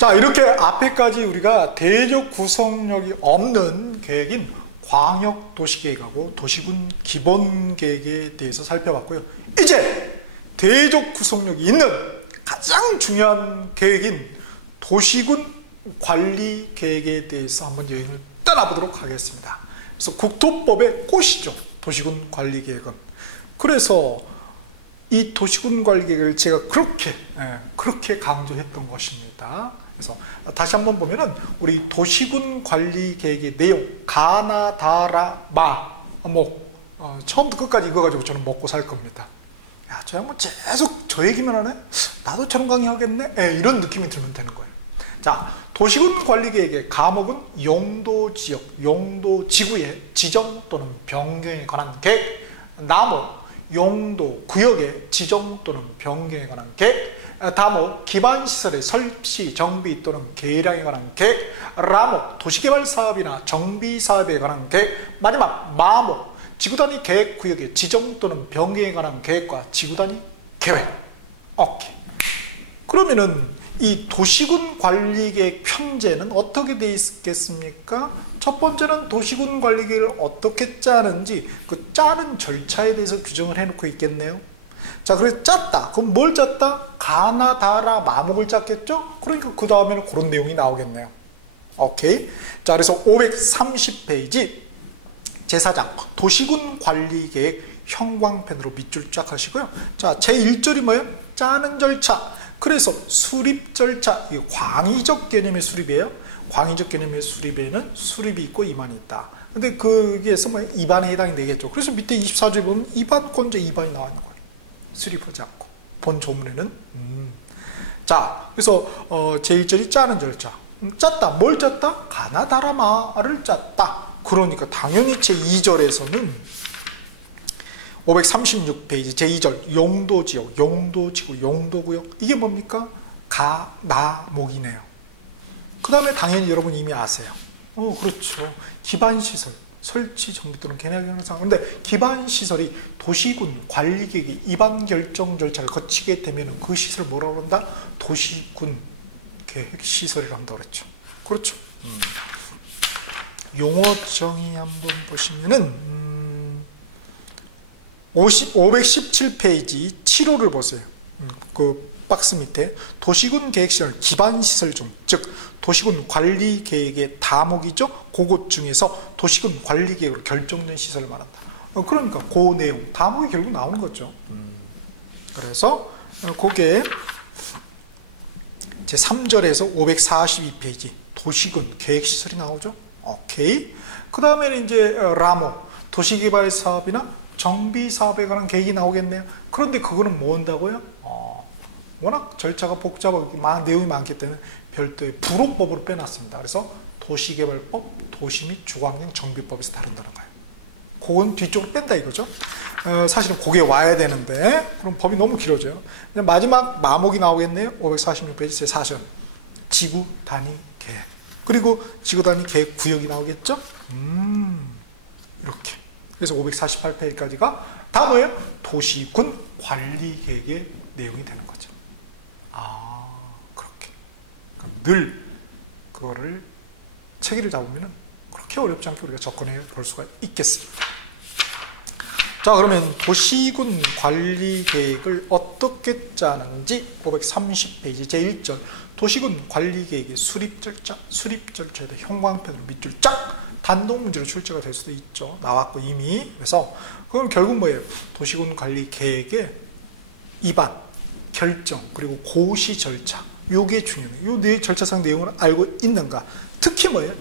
자, 이렇게 앞에까지 우리가 대적 구성력이 없는 계획인 광역도시계획하고 도시군 기본계획에 대해서 살펴봤고요. 이제 대적 구성력이 있는 가장 중요한 계획인 도시군 관리계획에 대해서 한번 여행을 떠나보도록 하겠습니다. 그래서 국토법의 꽃이죠, 도시군 관리계획은. 그래서 이 도시군 관리계획을 제가 그렇게 강조했던 것입니다. 그래서 다시 한번 보면은 우리 도시군 관리계획의 내용, 가나다라 마목, 처음부터 끝까지 이거 가지고 저는 먹고 살 겁니다. 야, 저 양반 계속 저 얘기만 하네? 나도 저런 강의하겠네? 이런 느낌이 들면 되는 거예요. 자, 도시군 관리계획의 과목은 용도지역, 용도지구의 지정 또는 변경에 관한 계획, 나목, 용도, 구역의 지정 또는 변경에 관한 계획, 다목, 기반시설의 설치, 정비 또는 개량에 관한 계획, 라목, 도시개발사업이나 정비사업에 관한 계획, 마지막 마목, 지구단위 계획구역의 지정 또는 변경에 관한 계획과 지구단위 계획. 오케이. 그러면은 이 도시군 관리계획 편제는 어떻게 돼 있겠습니까? 첫 번째는 도시군 관리계획을 어떻게 짜는지 그 짜는 절차에 대해서 규정을 해놓고 있겠네요. 자, 그래서 짰다. 그럼 뭘 짰다? 가나다라 마목을 짰겠죠? 그러니까 그 다음에는 그런 내용이 나오겠네요. 오케이. 자, 그래서 530페이지 제4장 도시군 관리계획 형광펜으로 밑줄 쫙 하시고요. 자, 제1절이 뭐예요? 짜는 절차. 그래서 수립 절차, 이게 광의적 개념의 수립이에요. 광의적 개념의 수립에는 수립이 있고 이반이 있다. 근데 거기에서 뭐 이반에 해당이 되겠죠. 그래서 밑에 24조에 보면 이반권자 이반이 나와 있는 거예요. 수립하지 않고. 본 조문에는. 자, 그래서 제1절이 짜는 절차. 짰다. 뭘 짰다? 가나다라마를 짰다. 그러니까 당연히 제2절에서는 536페이지 제2절 용도지역, 용도지구, 용도구역 이게 뭡니까? 가나목이네요. 그 다음에 당연히 여러분 이미 아세요. 그렇죠. 기반시설, 설치, 정비 또는 개량하는 상황. 그런데 기반시설이 도시군 관리계획의 입안 결정 절차를 거치게 되면 그 시설을 뭐라고 그런다? 도시군 계획시설이라고 한다고 그랬죠. 그렇죠. 용어 정의 한번 보시면은 517페이지 7호를 보세요. 그 박스 밑에 도시군 계획시설 기반시설 중, 즉 도시군 관리계획의 다목이죠. 그것 중에서 도시군 관리계획으로 결정된 시설을 말한다. 그러니까 그 내용, 다목이 결국 나오는 거죠. 그래서 그게 제 3절에서 542페이지 도시군 계획시설이 나오죠. 오케이. 그 다음에는 이제 라목, 도시개발사업이나 정비사업에 관한 계획이 나오겠네요. 그런데 그거는 뭐 한다고요? 워낙 절차가 복잡하고 내용이 많기 때문에 별도의 부록법으로 빼놨습니다. 그래서 도시개발법, 도시 및 주거환경 정비법에서 다룬다는 거예요. 그건 뒤쪽으로 뺀다 이거죠. 사실은 그게 와야 되는데 그럼 법이 너무 길어져요. 마지막 마목이 나오겠네요. 546페이지 제4절 지구 단위 계획. 그리고 지구 단위 계획 구역이 나오겠죠. 이렇게. 그래서 548페이지까지가 다 뭐예요? 도시군 관리계획의 내용이 되는 거죠. 그렇게. 늘 그거를 체계를 잡으면 그렇게 어렵지 않게 우리가 접근해 볼 수가 있겠습니다. 자, 그러면 도시군 관리계획을 어떻게 짜는지 530페이지 제1절 도시군 관리계획의 수립 절차에 대해 형광펜으로 밑줄 쫙 단독 문제로 출제가 될 수도 있죠. 나왔고 이미. 그래서 그럼 결국 뭐예요? 도시군 관리 계획의 입안, 결정, 그리고 고시 절차. 요게 중요해요. 요 네 절차상 내용을 알고 있는가? 특히 뭐예요?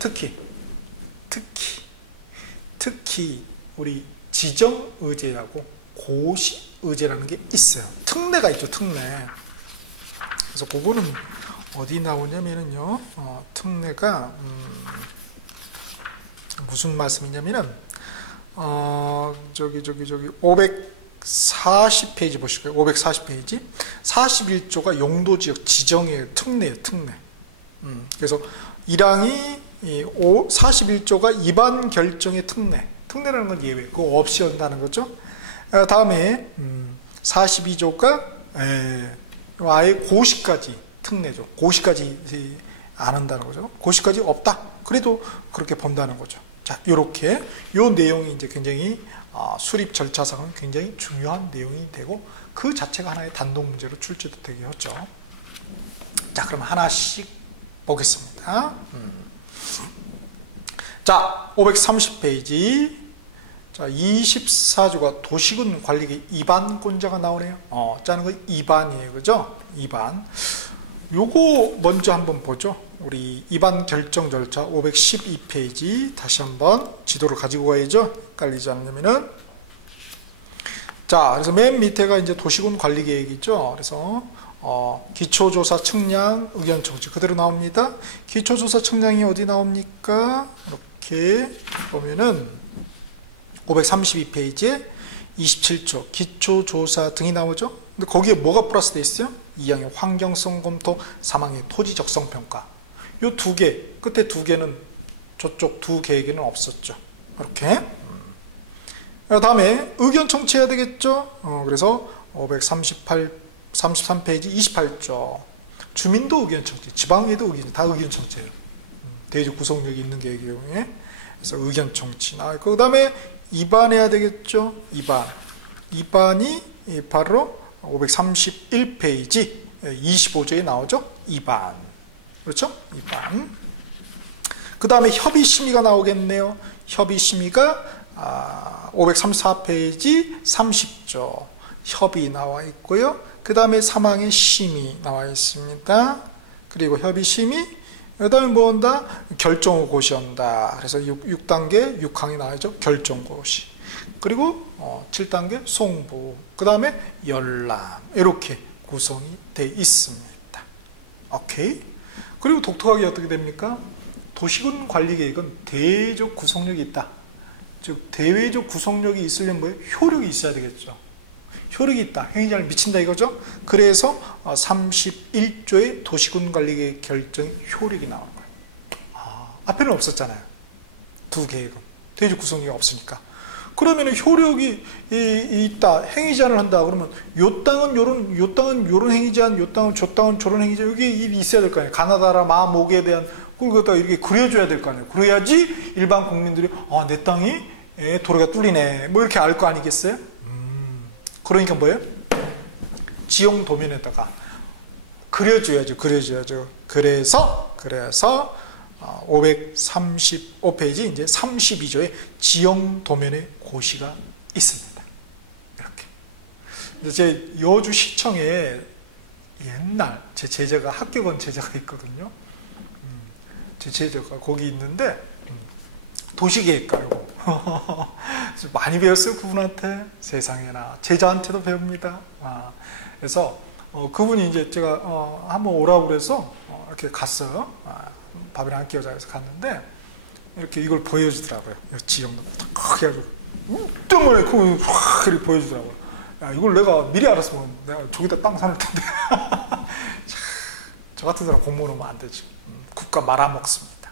특히 우리 지정 의제하고 고시 의제라는 게 있어요. 특례가 있죠. 특례. 그래서 그거는 어디 나오냐면요. 특례가 무슨 말씀이냐면은 540페이지 보실까요? 540페이지 41조가 용도지역 지정의 특례예요. 특례. 그래서 1항이 41조가 입안 결정의 특례라는 건 예외. 그거 없이 한다는 거죠. 다음에 42조가 아예 고시까지 특례죠. 고시까지 안 한다는 거죠. 고시까지 없다. 그래도 그렇게 본다는 거죠. 자, 이렇게 요 내용이 이제 굉장히 수립 절차상은 굉장히 중요한 내용이 되고 그 자체가 하나의 단독 문제로 출제도 되게 했죠. 자, 그럼 하나씩 보겠습니다. 자, 530페이지. 자, 24조가 도시군 관리계 입안권자가 나오네요. 짜는 거 입안이에요. 그죠? 입안. 요거 먼저 한번 보죠. 우리 입안 결정 절차 512페이지 다시 한번 지도를 가지고 가야죠. 헷갈리지 않으려면은. 자, 그래서 맨 밑에가 이제 도시군 관리 계획이죠. 그래서 기초조사 측량 의견 청취 그대로 나옵니다. 기초조사 측량이 어디 나옵니까? 이렇게 보면은 532페이지에 27조 기초조사 등이 나오죠. 근데 거기에 뭐가 플러스 돼 있어요? 2항의 환경성 검토, 3항의 토지 적성 평가. 요 두 개, 끝에 두 개는 저쪽 두 계획에는 없었죠. 이렇게. 다음에 의견 청취해야 되겠죠. 그래서 533페이지 28조 주민도 의견 청취, 지방에도 의견, 다 의견 청취해요. 대주 구속력이 있는 계획의 경우에. 그래서 의견 청취 나왔고, 그 다음에 입안해야 되겠죠. 입안이 바로 531페이지 25조에 나오죠. 입안. 그렇죠? 입안. 그 다음에 협의심의가 나오겠네요. 협의심의가 534페이지 30조 협의 나와 있고요. 그 다음에 3항의 심의 나와 있습니다. 그리고 협의심의, 그 다음에 뭐 한다? 결정후 고시한다. 그래서 6단계 6항이 나와있죠. 결정고시. 그리고 7단계 송부. 그 다음에 열람. 이렇게 구성이 되어 있습니다. 오케이. 그리고 독특하게 어떻게 됩니까? 도시군 관리계획은 대외적 구속력이 있다. 즉 대외적 구속력이 있으려면 뭐예요? 효력이 있어야 되겠죠. 효력이 있다. 행위자를 미친다 이거죠. 그래서 31조의 도시군 관리계획 결정의 효력이 나오는 거예요. 앞에는 없었잖아요. 두 계획은 대외적 구속력이 없으니까. 그러면 효력이 있다. 행위제한을 한다. 그러면 요 땅은 요런 행위제한, 요 땅은 저 땅은 저런 행위제한, 이게 있어야 될 거 아니에요. 가나다라 마목에 대한 그걸 갖다가 이렇게 그려줘야 될 거 아니에요. 그래야지 일반 국민들이 내 땅이 도로가 뚫리네. 뭐 이렇게 알 거 아니겠어요? 그러니까 뭐예요? 지형 도면에다가 그려줘야죠. 그래서 535페이지 이제 32조에 지형 도면의 고시가 있습니다. 이렇게. 제 여주시청에 옛날 제 제자가 합격한 제자가 있거든요. 제 제자가 거기 있는데 도시계획가요. 많이 배웠어요. 그분한테. 세상에나 제자한테도 배웁니다. 그래서 그분이 이제 제가 한번 오라고 그래서 이렇게 갔어요. 밥이랑 함께 여자에서 갔는데 이렇게 이걸 보여주더라고요. 지형도 크게 해가지고 때문에 그걸 확 이렇게 보여주더라고요. 야, 이걸 내가 미리 알았으면 내가 저기다 땅 사놓을 텐데. 저 같은 사람 공무원 오면 안 되지. 국가 말아먹습니다.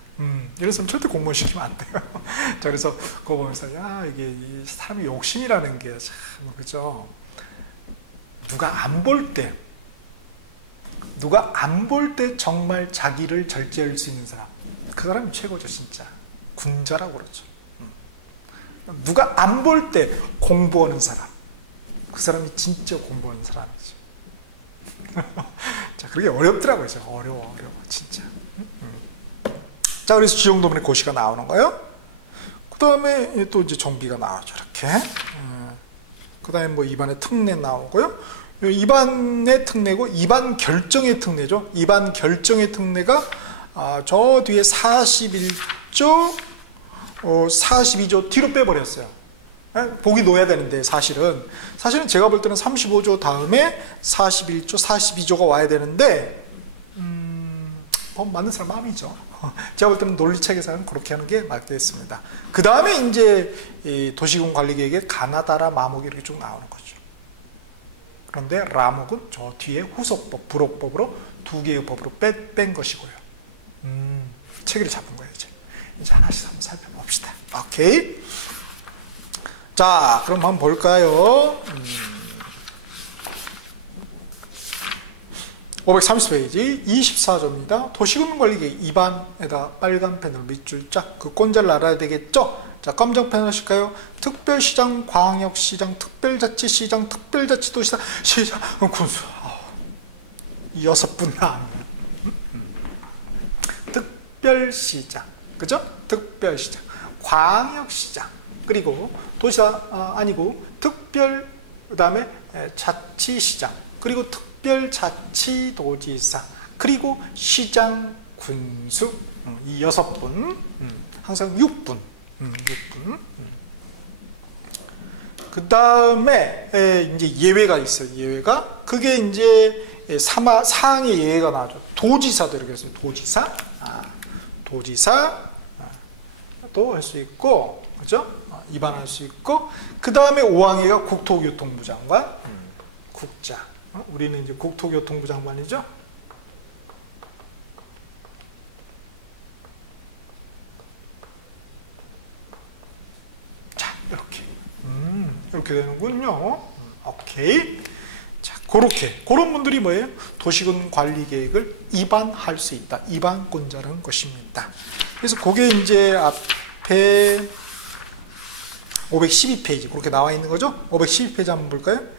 이래서는 절대 공무원 시키면 안 돼요. 자, 그래서 그거 보면서 이게 이 사람의 욕심이라는 게 참 그죠. 누가 안 볼 때 정말 자기를 절제할 수 있는 사람, 그 사람이 최고죠. 진짜 군자라고 그러죠. 누가 안 볼 때 공부하는 사람, 그 사람이 진짜 공부하는 사람이죠. 자, 그게 어렵더라고요. 어려워 진짜. 자, 그래서 지형도면의 고시가 나오는 거예요. 그 다음에 또 이제 정비가 나오죠. 이렇게. 그 다음에 뭐 입안의 특례 나오고요. 입안의 특례고 입안 결정의 특례죠. 입안 결정의 특례가 저 뒤에 42조 뒤로 빼버렸어요. 보기 놓아야 되는데 사실은 제가 볼 때는 35조 다음에 41조, 42조가 와야 되는데 법 맞는 사람 마음이죠. 제가 볼 때는 논리책에서는 그렇게 하는 게 맞겠습니다. 그 다음에 이제 이 도시군 관리계획에 가나다라 마목이 이렇게 쭉 나오는 거죠. 그런데 라목은 저 뒤에 후속법, 불옥법으로 두 개의 법으로 뺀 것이고요. 체계를 잡은 거예요. 이제 하나씩 한번 살펴봅시다. 오케이. 자, 그럼 한번 볼까요? 530페이지 24조입니다. 도시군관리계획 입안에다 빨간 펜으로 밑줄 쫙 그 꼰자를 알아야 되겠죠? 자, 검정 펜 하실까요? 특별시장, 광역시장, 특별자치시장, 특별자치도시장, 시장, 군수. 이 6분 나왔네요. 특별시장, 그죠? 특별시장, 광역시장, 그리고 도시사 아니고 특별, 그 다음에 자치시장, 그리고 특별자치도지사, 그리고 시장, 군수, 이 6분, 항상 6분, 6분. 그 다음에 이제 예외가 있어요. 예외가 그게 이제 사항의 예외가 나죠. 도지사도 이렇게 했어요. 도지사, 도지사 또 할 수 있고, 그죠? 입안할 수 있고, 그 다음에 5항의가 국토교통부 장관, 국장. 우리는 이제 국토교통부 장관이죠. 자, 이렇게 되는군요. 오케이. 자, 그런 분들이 뭐예요? 도시군 관리 계획을 입안할 수 있다. 입안권자라는 것입니다. 그래서 그게 이제 앞에 512페이지 그렇게 나와 있는 거죠. 512페이지 한번 볼까요?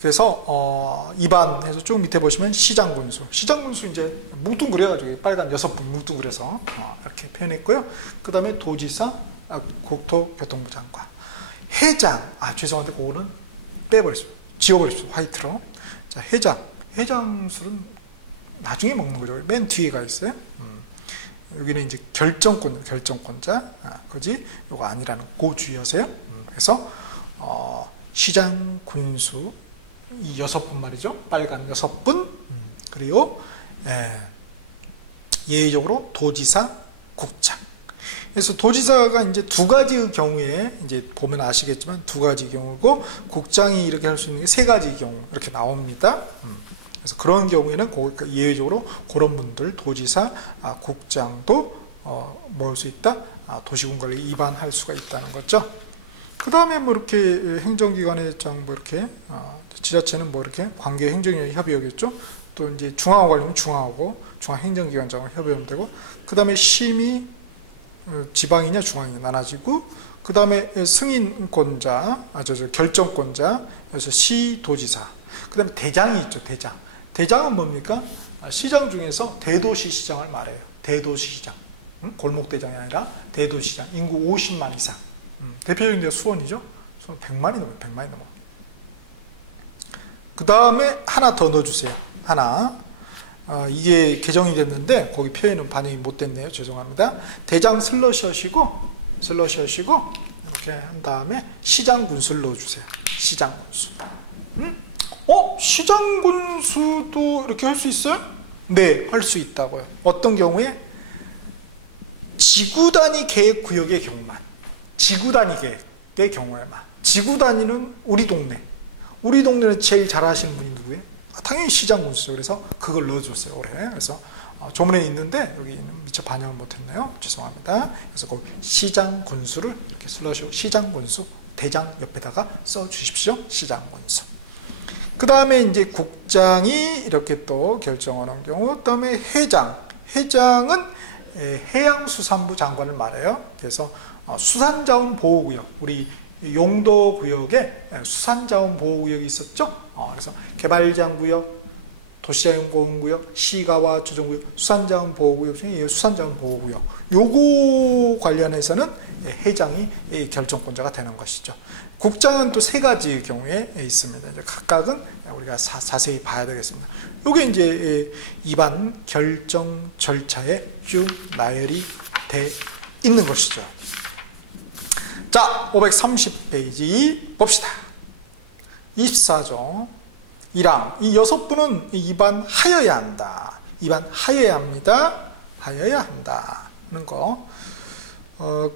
그래서 입안해서 쭉 밑에 보시면 시장군수 이제 뭉뚱그려가지고 빨간 6분 뭉뚱그려서 이렇게 표현했고요. 그 다음에 도지사, 국토교통부 장관, 회장, 죄송한데 그거는 빼버리십시오. 지워버리십시오. 화이트로. 자, 회장술은 나중에 먹는 거죠. 맨 뒤에가 있어요. 여기는 이제 결정권자, 그지? 요거 아니라는 거 주의하세요. 그래서 시장, 군수 이 6분 말이죠. 빨간 6분. 그리고 예외적으로 도지사, 국장. 그래서 도지사가 이제 2가지의 경우에 이제 보면 아시겠지만 2가지 경우고, 국장이 이렇게 할 수 있는 게 3가지 경우 이렇게 나옵니다. 그래서 그런 경우에는 예외적으로 그런 분들 도지사, 국장도 뭐 할 수 있다? 도시군관리 입안할 수가 있다는 거죠. 그 다음에 뭐 이렇게 행정기관의 뭐 이렇게 지자체는 뭐 이렇게 관계 행정위원 협의하겠죠. 또 이제 중앙하고 관리면 중앙하고 중앙행정기관장하고 협의하면 되고, 그 다음에 심의 지방이냐 중앙이냐 나눠지고, 그 다음에 승인권자, 결정권자, 그래서 시도지사, 그 다음에 대장이 있죠. 대장은 뭡니까? 시장 중에서 대도시시장을 말해요. 대도시시장. 골목대장이 아니라 대도시시장. 인구 50만 이상. 대표적인 데가 수원이죠. 수원 100만이 넘어. 그 다음에 하나 더 넣어주세요. 하나. 이게 개정이 됐는데 거기 표현은 반영이 못 됐네요. 죄송합니다. 대장 슬러시 하시고 이렇게 한 다음에 시장 군수를 넣어주세요. 시장 군수. 시장 군수도 이렇게 할 수 있어요? 네, 할 수 있다고요. 어떤 경우에? 지구 단위 계획 구역의 경우만. 지구 단위 계획의 경우에만. 지구 단위는 우리 동네는 제일 잘하시는 분이 누구예요? 당연히 시장 군수죠. 그래서 그걸 넣어줬어요. 올해. 그래서 조문에 있는데 여기는 미처 반영을 못했네요. 죄송합니다. 그래서 그 시장 군수를 이렇게 슬러시고 시장 군수 대장 옆에다가 써주십시오. 시장 군수. 그 다음에 이제 국장이 이렇게 또 결정하는 경우, 그 다음에 회장은 해양수산부 장관을 말해요. 그래서 수산자원 보호구역, 우리 용도구역에 수산자원 보호구역이 있었죠. 그래서 개발장구역, 도시자연보호구역, 시가와 조정구역, 수산자원 보호구역 중에 수산자원 보호구역, 요거 관련해서는 회장이 결정권자가 되는 것이죠. 국장은 또 3가지 경우에 있습니다. 이제 각각은 우리가 자세히 봐야 되겠습니다. 요게 이제 입안 결정 절차에 쭉 나열이 돼 있는 것이죠. 자, 530페이지 봅시다. 24조 1항. 이 6분은 입안하여야 한다. 입안하여야 합니다. 하여야 한다는 거.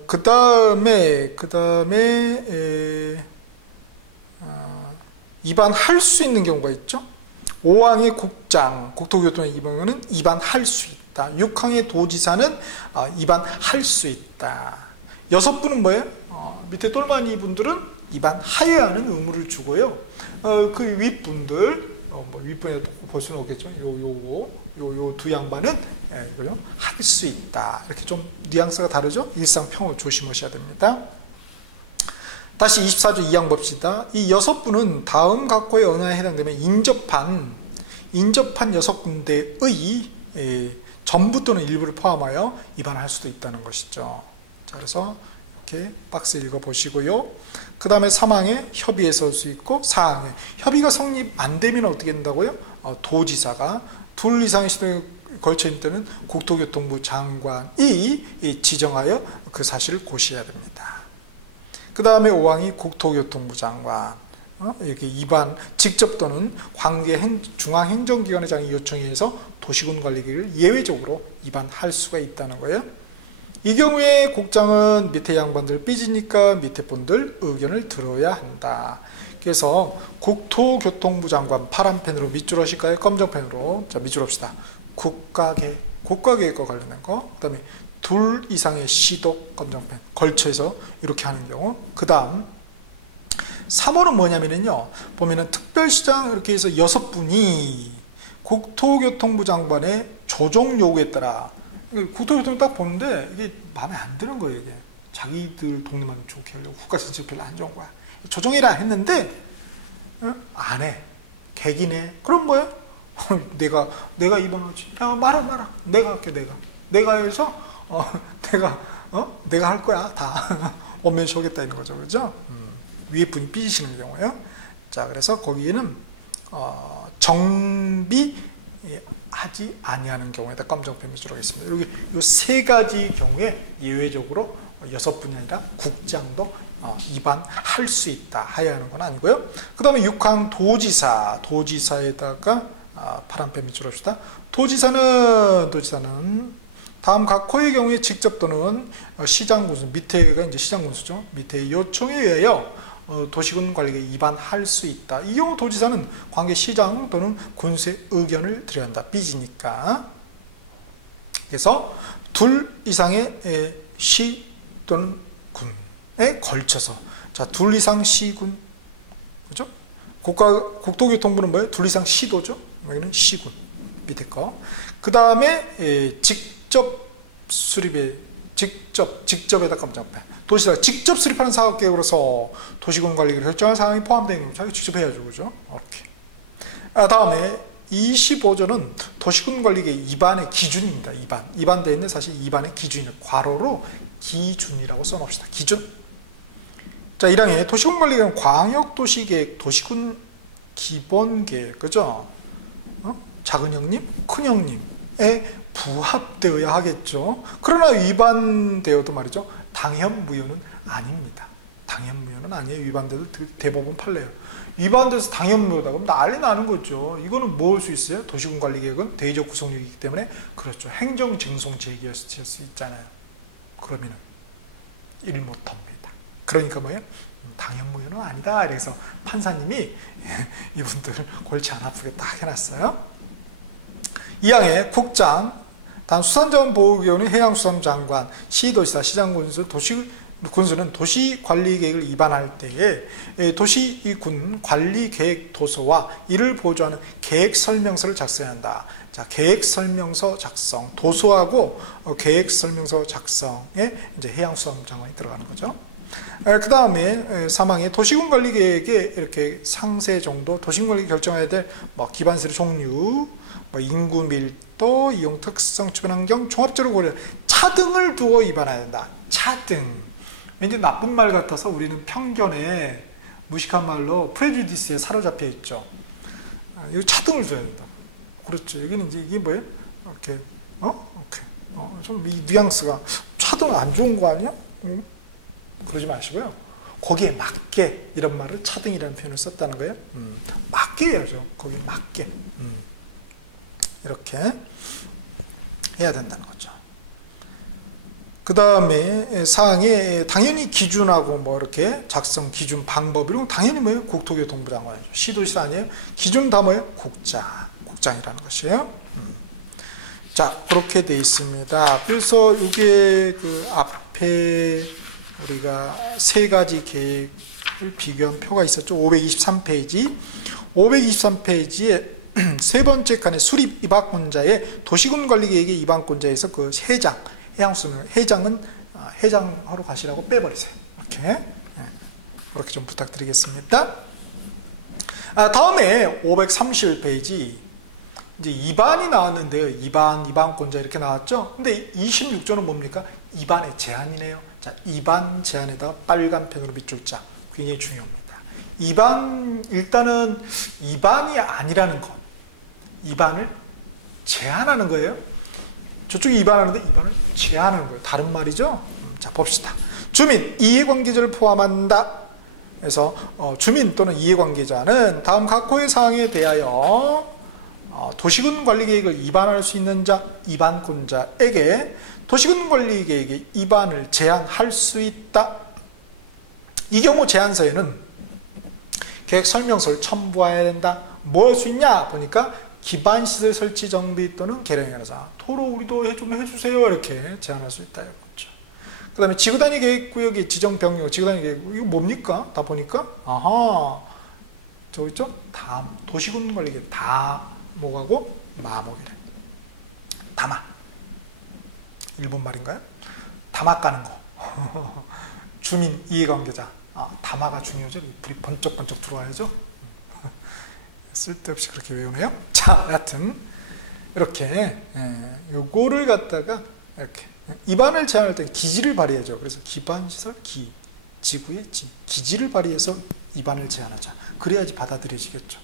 그 다음에 입안할 수 있는 경우가 있죠. 5항의 국장, 국토교통의 입안은 입안할 수 있다. 6항의 도지사는 입안할 수 있다. 6분은 뭐예요? 밑에 똘마니 분들은 입안하여야 하는 의무를 주고요. 그 윗분들 뭐 윗번에 볼 수는 없겠죠. 요 두 양반은 이걸요 할 수 있다. 이렇게 좀 뉘앙스가 다르죠. 일상평을 조심하셔야 됩니다. 다시 24조 2항 봅시다. 이 6분은 다음 각호의 어느 하나에 해당되면 인접한 6군데의 전부 또는 일부를 포함하여 위반할 수도 있다는 것이죠. 자, 그래서 이렇게 박스 읽어보시고요. 그 다음에 3항에 협의에서 올 수 있고 4항에 협의가 성립 안 되면 어떻게 된다고요? 도지사가 둘 이상의 시도에 걸쳐 있는 때는 국토교통부 장관이 지정하여 그 사실을 고시해야 됩니다. 그 다음에 5항이 국토교통부 장관 이렇게 위반 직접 또는 관계 중앙행정기관의 장이 요청에 의해서 도시군관리계획을 예외적으로 위반할 수가 있다는 거예요. 이 경우에 국장은 밑에 양반들 삐지니까 밑에 분들 의견을 들어야 한다. 그래서 국토교통부 장관 파란펜으로 밑줄 하실까요? 검정펜으로. 자, 밑줄 합시다. 국가계획과 관련된 거. 그 다음에 둘 이상의 시도 검정펜 걸쳐서 이렇게 하는 경우. 그 다음 3호는 뭐냐면요. 보면은 특별시장 이렇게 해서 6분이 국토교통부 장관의 조정 요구에 따라 국토교통을 딱 보는데 이게 마음에 안 드는 거예요. 이게 자기들 동네만 좋게 하려고 국가정책 별로 안 좋은 거야. 조정이라 했는데 안 해. 객이네. 그럼 뭐야? 내가 입원하지. 야 말아. 내가 할게. 내가 해서 내가 할 거야 다. 원면시 하겠다 이런 거죠, 그렇죠? 위에 분이 삐지시는 경우에요. 자, 그래서 거기에는 정비하지 아니하는 경우에다 검정펜 밑줄 하겠습니다. 여기 요 세 가지 경우에 예외적으로 6분이 아니라 국장도 위반할 수 있다 해야 하는 건 아니고요. 그 다음에 6항 도지사에다가 파란펜 밑줄 합시다. 도지사는 다음 각호의 경우에 직접 또는 시장군수, 밑에가 이제 시장군수죠. 밑에 요청에 의하여 도시군 관리계 위반할 수 있다. 이 경우 도지사는 관계 시장 또는 군수의 의견을 드려야 한다. 삐지니까. 그래서 둘 이상의 시 또는 군에 걸쳐서 자, 둘 이상 시군, 그죠? 국토교통부는 뭐예요? 둘 이상 시도죠. 여기는 시군 밑에 거. 그 다음에 직접에다 검정펜. 도시사가 직접 수립하는 사업계획으로서 도시군 관리를 결정할 사항이 포함되는 거 자기가 직접 해야죠, 그죠? 이렇게. 다음에 25조는 도시군 관리계 위반의 기준입니다. 위반되어 있는 사실 위반의 기준이에요. 괄호로 기준이라고 써놓읍시다. 기준. 자, 1항에 도시군 관리계획은 광역도시계획, 도시군 기본계획, 그죠? 작은 형님, 큰 형님에 부합되어야 하겠죠. 그러나 위반되어도 말이죠. 당연무효는 아닙니다. 당연무효는 아니에요. 위반돼도 대법원 판례예요. 위반돼서 당연무효다 그럼 난리 나는 거죠. 이거는 뭐 할 수 있어요? 도시군관리계획은 대의적 구성력이기 때문에 그렇죠. 행정증송 제기할 수 있잖아요. 그러면은 일 못합니다. 그러니까 뭐예요? 당연무효는 아니다. 그래서 판사님이 이분들 골치 안 아프게 딱 해놨어요. 2항에 국장, 단 수산자원보호기관의 해양수산장관, 시도지사, 시장군수, 도시군수는 도시관리계획을 위반할 때에 도시군 관리계획 도서와 이를 보조하는 계획설명서를 작성해야 한다. 자, 계획설명서 작성, 도서하고 계획설명서 작성에 이제 해양수산장관이 들어가는 거죠. 그 다음에 3항에 도시군관리계획에 이렇게 상세 정도, 도시군관리 결정해야 될 기반시설 종류, 인구 밀도, 이용 특성, 주변 환경, 종합적으로 고려, 차등을 두어 위반해야 된다. 차등. 왠지 나쁜 말 같아서 우리는 편견에 무식한 말로 프레주디스에 사로잡혀 있죠. 이거 차등을 둬야 된다. 그렇죠. 여기는 이제 이게 뭐예요? 이렇게, 좀 이 뉘앙스가 차등 안 좋은 거 아니야? 그러지 마시고요. 거기에 맞게 이런 말을 차등이라는 표현을 썼다는 거예요. 맞게 해야죠. 거기에 맞게. 이렇게 해야 된다는 거죠. 그 다음에 사항에 당연히 기준하고 이렇게 작성 기준 방법 이런 거 당연히 뭐예요? 국토교통부 장관이죠. 시도지사 아니에요? 기준 다 뭐예요? 국장이라는 것이에요. 자, 그렇게 돼 있습니다. 그래서 이게 그 앞에 우리가 세 가지 계획 비교한 표가 있었죠. 523페이지. 523페이지에 세 번째 칸에 수립 입학권자의 도시군 관리계획의 입학권자에서 그 해장, 해양수는 해장은 해장하러 가시라고 빼버리세요. 이렇게. 그렇게 좀 부탁드리겠습니다. 다음에 531페이지. 이제 2반이 나왔는데요. 2반권자 이렇게 나왔죠. 근데 26조는 뭡니까? 2반의 제한이네요. 자, 2반 제한에다가 빨간 펜으로 밑줄 자. 굉장히 중요합니다. 2반, 일단은 2반이 아니라는 것. 2반을 제한하는 거예요. 저쪽이 2반하는데 2반을 제한하는 거예요. 다른 말이죠. 자, 봅시다. 주민, 이해관계자를 포함한다. 그래서 주민 또는 이해관계자는 다음 각 호의 사항에 대하여 도시군 관리계획을 입안할 수 있는 자, 입안권자에게 도시군 관리계획의 입안을 제한할 수 있다. 이 경우 제한서에는 계획 설명서를 첨부해야 된다. 뭐 할 수 있냐? 보니까 기반시설 설치 정비 또는 개량해서 도로 우리도 좀 해주세요. 이렇게 제한할 수 있다. 이거죠. 그 다음에 지구단위 계획구역의 지정 병력, 지구단위 계획, 이거 뭡니까? 다 보니까, 아하, 저기 있죠? 다음, 도시군 관리계획, 뭐가고? 마목이래. 담화. 일본 말인가요? 담화 까는 거. 주민 이해관계자. 담화가 중요하죠. 불이 번쩍번쩍 들어와야죠. 쓸데없이 그렇게 외우네요. 자, 여하튼 이렇게 요거를 갖다가 이렇게 입안을 제한할 때 기지를 발휘하죠. 그래서 기반시설 지구의 기지를 발휘해서 입안을 제한하자. 그래야지 받아들여지겠죠.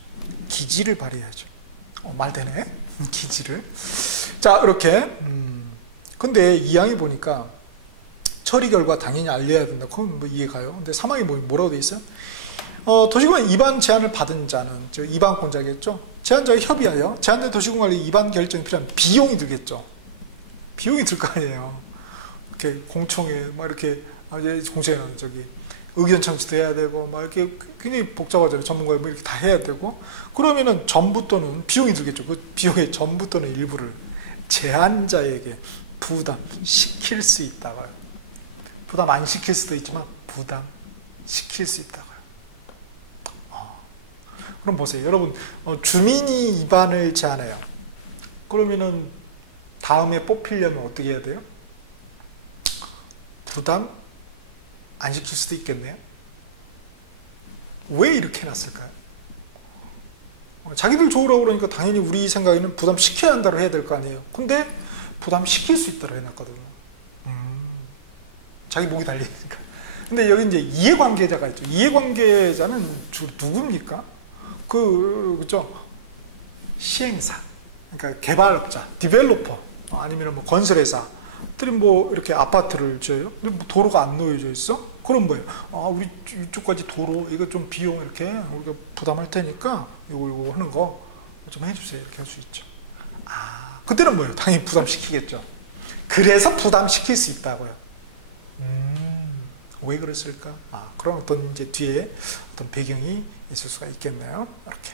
기지를 발휘해야죠. 말 되네. 기지를. 자, 이렇게. 근데 2항에 보니까 처리 결과 당연히 알려야 된다. 그건 뭐 이해가요. 근데 3항에 뭐라고 돼 있어요? 도시군 입안 제한을 받은 자는, 즉 입안권자겠죠. 제한자와 협의하여 제한된 도시군 관리 입안 결정이 필요한 비용이 들겠죠. 비용이 들 거 아니에요. 이렇게 공청회, 막 이렇게, 공청회는 의견 청취도 해야 되고, 막 이렇게 굉장히 복잡하잖아요. 전문가 뭐 이렇게 다 해야 되고. 그러면은 전부 또는 비용이 들겠죠. 그 비용의 전부 또는 일부를 제한자에게 부담시킬 수 있다고요. 부담 안 시킬 수도 있지만 부담시킬 수 있다고요. 그럼 보세요. 여러분, 주민이 입안을 제한해요. 그러면은 다음에 뽑히려면 어떻게 해야 돼요? 부담 안 시킬 수도 있겠네요. 왜 이렇게 해놨을까요? 자기들 좋으라고 그러니까 당연히 우리 생각에는 부담 시켜야 한다고 해야 될 거 아니에요. 근데 부담 시킬 수 있다고 해놨거든요. 자기 목이 달리니까. 근데 여기 이제 이해관계자가 있죠. 이해관계자는 주로 누굽니까? 그죠? 시행사. 그러니까 개발업자, 디벨로퍼, 아니면 뭐 건설회사. 들이 뭐 이렇게 아파트를 지어요. 근데 뭐 도로가 안 놓여져 있어? 그럼 뭐예요? 우리 이쪽까지 도로, 이거 좀 비용 이렇게 우리가 부담할 테니까 이거 하는 거 좀 해주세요. 이렇게 할 수 있죠. 그때는 뭐예요? 당연히 부담시키겠죠. 그래서 부담시킬 수 있다고요. 왜 그랬을까? 그런 어떤 이제 뒤에 어떤 배경이 있을 수가 있겠네요. 이렇게.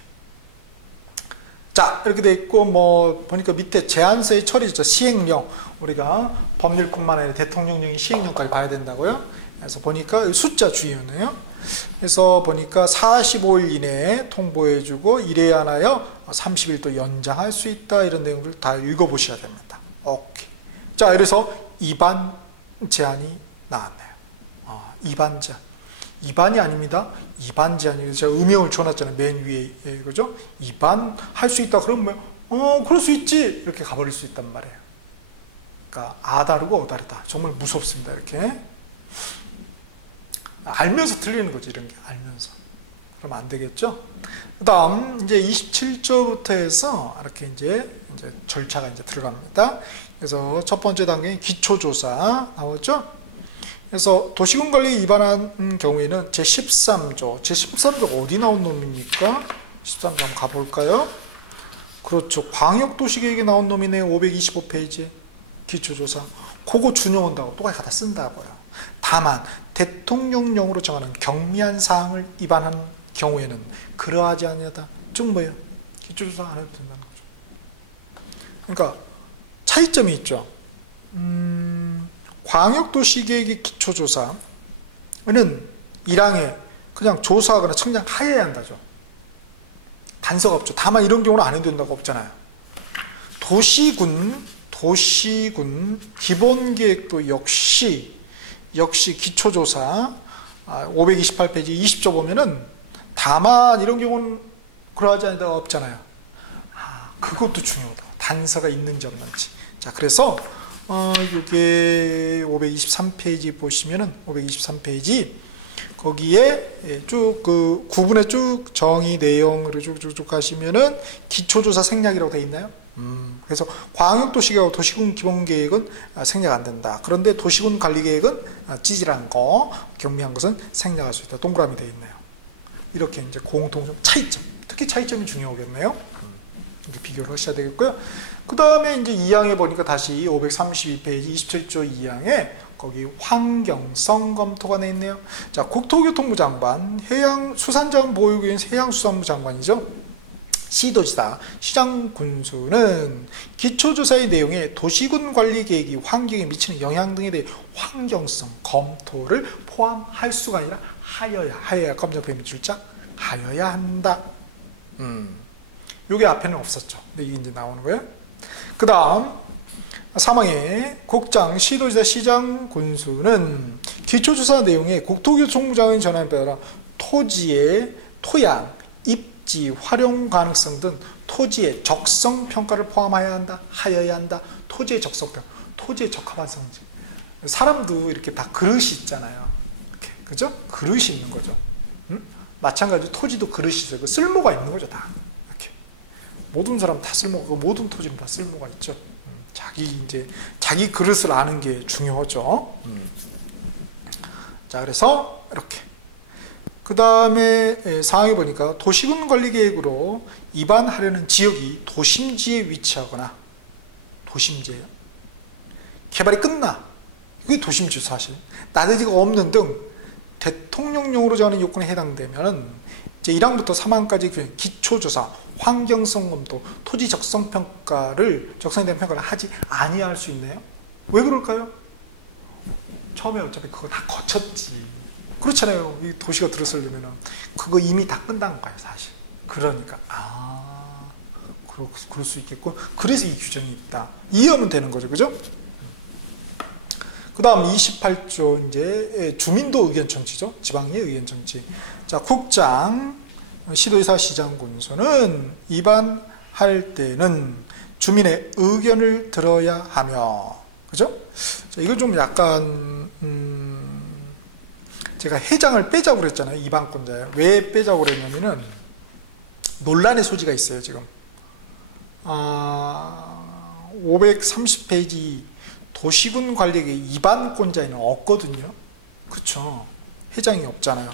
자, 이렇게 돼 있고, 뭐, 보니까 밑에 제한서의 처리죠. 시행령. 우리가 법률뿐만 아니라 대통령령이 시행령까지 봐야 된다고요. 그래서 보니까 숫자 주의하네요. 그래서 보니까 45일 이내에 통보해주고, 이래 하나여 30일 또 연장할 수 있다. 이런 내용들 다 읽어보셔야 됩니다. 오케이. 자, 그래서 입안 제한이 나왔네요. 입안 제한. 입안이 아닙니다. 입안 제한이 제가 음영을 줘놨잖아요. 맨 위에. 그죠? 입안 할 수 있다. 그러면 그럴 수 있지. 이렇게 가버릴 수 있단 말이에요. 그러니까 다르고 다르다. 정말 무섭습니다. 이렇게. 알면서 틀리는 거지. 이런 게 알면서. 그러면 안 되겠죠? 그 다음, 이제 27조부터 해서 이렇게 이제 절차가 이제 들어갑니다. 그래서 첫 번째 단계는 기초조사 나왔죠? 그래서 도시군 관리에 위반한 경우에는 제13조. 제13조가 어디 나온 놈입니까? 13조 한번 가볼까요? 그렇죠. 광역도시계획에 나온 놈이네요. 525페이지. 기초조사. 그거 준용한다고 또 갖다 쓴다고요. 다만 대통령령으로 정하는 경미한 사항을 위반한 경우에는 그러하지 아니하다. 즉 뭐예요? 기초조사 안 해도 된다는 거죠. 그러니까 차이점이 있죠. 광역도시계획의 기초조사는 1항에 그냥 조사하거나 청량하여야 한다죠. 단서가 없죠. 다만 이런 경우는 안 해도 된다고 없잖아요. 도시군 기본계획도 역시 기초조사 528페이지 20조 보면은 다만 이런 경우는 그러하지 않는다가 없잖아요. 그것도 중요하다. 단서가 있는지 없는지. 자, 그래서 이게 523페이지 보시면은 523페이지 거기에 쭉 그 구분에 쭉 정의 내용으로 쭉쭉쭉 가시면은 기초조사 생략이라고 되어 있나요? 그래서 광역도시계획하고 도시군 기본계획은 생략 안 된다. 그런데 도시군 관리계획은 찌질한 거, 경미한 것은 생략할 수 있다. 동그라미 되어 있네요. 이렇게 이제 공통점, 차이점, 특히 차이점이 중요하겠네요. 이렇게 비교를 하셔야 되겠고요. 그 다음에 이제 2항에 보니까 다시 532페이지 27조 2항에 거기 환경성 검토가 내 있네요. 자, 국토교통부 장관, 수산자원보유구인 해양수산부 장관이죠. 시도지사, 시장군수는 기초조사의 내용에 도시군 관리계획이 환경에 미치는 영향 등에 대해 환경성 검토를 포함할 수가 아니라 하여야 검정표현 줄자 하여야 한다. 요게 앞에는 없었죠. 근데 이게 이제 나오는 거예요. 그 다음 3항에 국장, 시도지사, 시장군수는 기초조사 내용에 국토교통부 장관이 전함에 따라 토지의 토양, 입지, 활용 가능성 등 토지의 적성평가를 포함하여야 한다. 하여야 한다. 토지의 적성평가, 토지의 적합한 성질. 사람도 이렇게 다 그릇이 있잖아요. 이렇게, 그죠? 그릇이 있는 거죠. 마찬가지로 토지도 그릇이 있어요. 그 쓸모가 있는 거죠, 다. 이렇게. 모든 사람 다 쓸모가, 모든 토지는 다 쓸모가 있죠. 자기 그릇을 아는 게 중요하죠. 자, 그래서 이렇게. 그 다음에 상황에 보니까 도시군 관리계획으로 입안하려는 지역이 도심지에 위치하거나 도심지에요. 개발이 끝나. 이게 도심지 사실. 나대지가 없는 등 대통령령으로 정하는 요건에 해당되면 이제 1항부터 3항까지 기초조사, 환경성 검토, 토지 적성평가를 적성에 대한 평가를 하지 아니할 수 있네요. 왜 그럴까요? 처음에 어차피 그거 다 거쳤지. 그렇잖아요. 이 도시가 들어서려면은 그거 이미 다 끝난 거예요, 사실. 그러니까 그럴 수 있겠고, 그래서 이 규정이 있다. 이해하면 되는 거죠, 그죠? 그 다음 28조 이제 주민도 의견 청취죠. 지방의 의견 청취. 자, 국장, 시도지사, 시장군수는 입안할 때는 주민의 의견을 들어야 하며, 그죠? 자, 이거 좀 약간 제가 해장을 빼자고 그랬잖아요. 입안권자예요. 왜 빼자고 그랬냐면은 논란의 소지가 있어요, 지금. 530페이지 도시군 관리계획 입안권자에는 없거든요. 그렇죠. 회장이 없잖아요.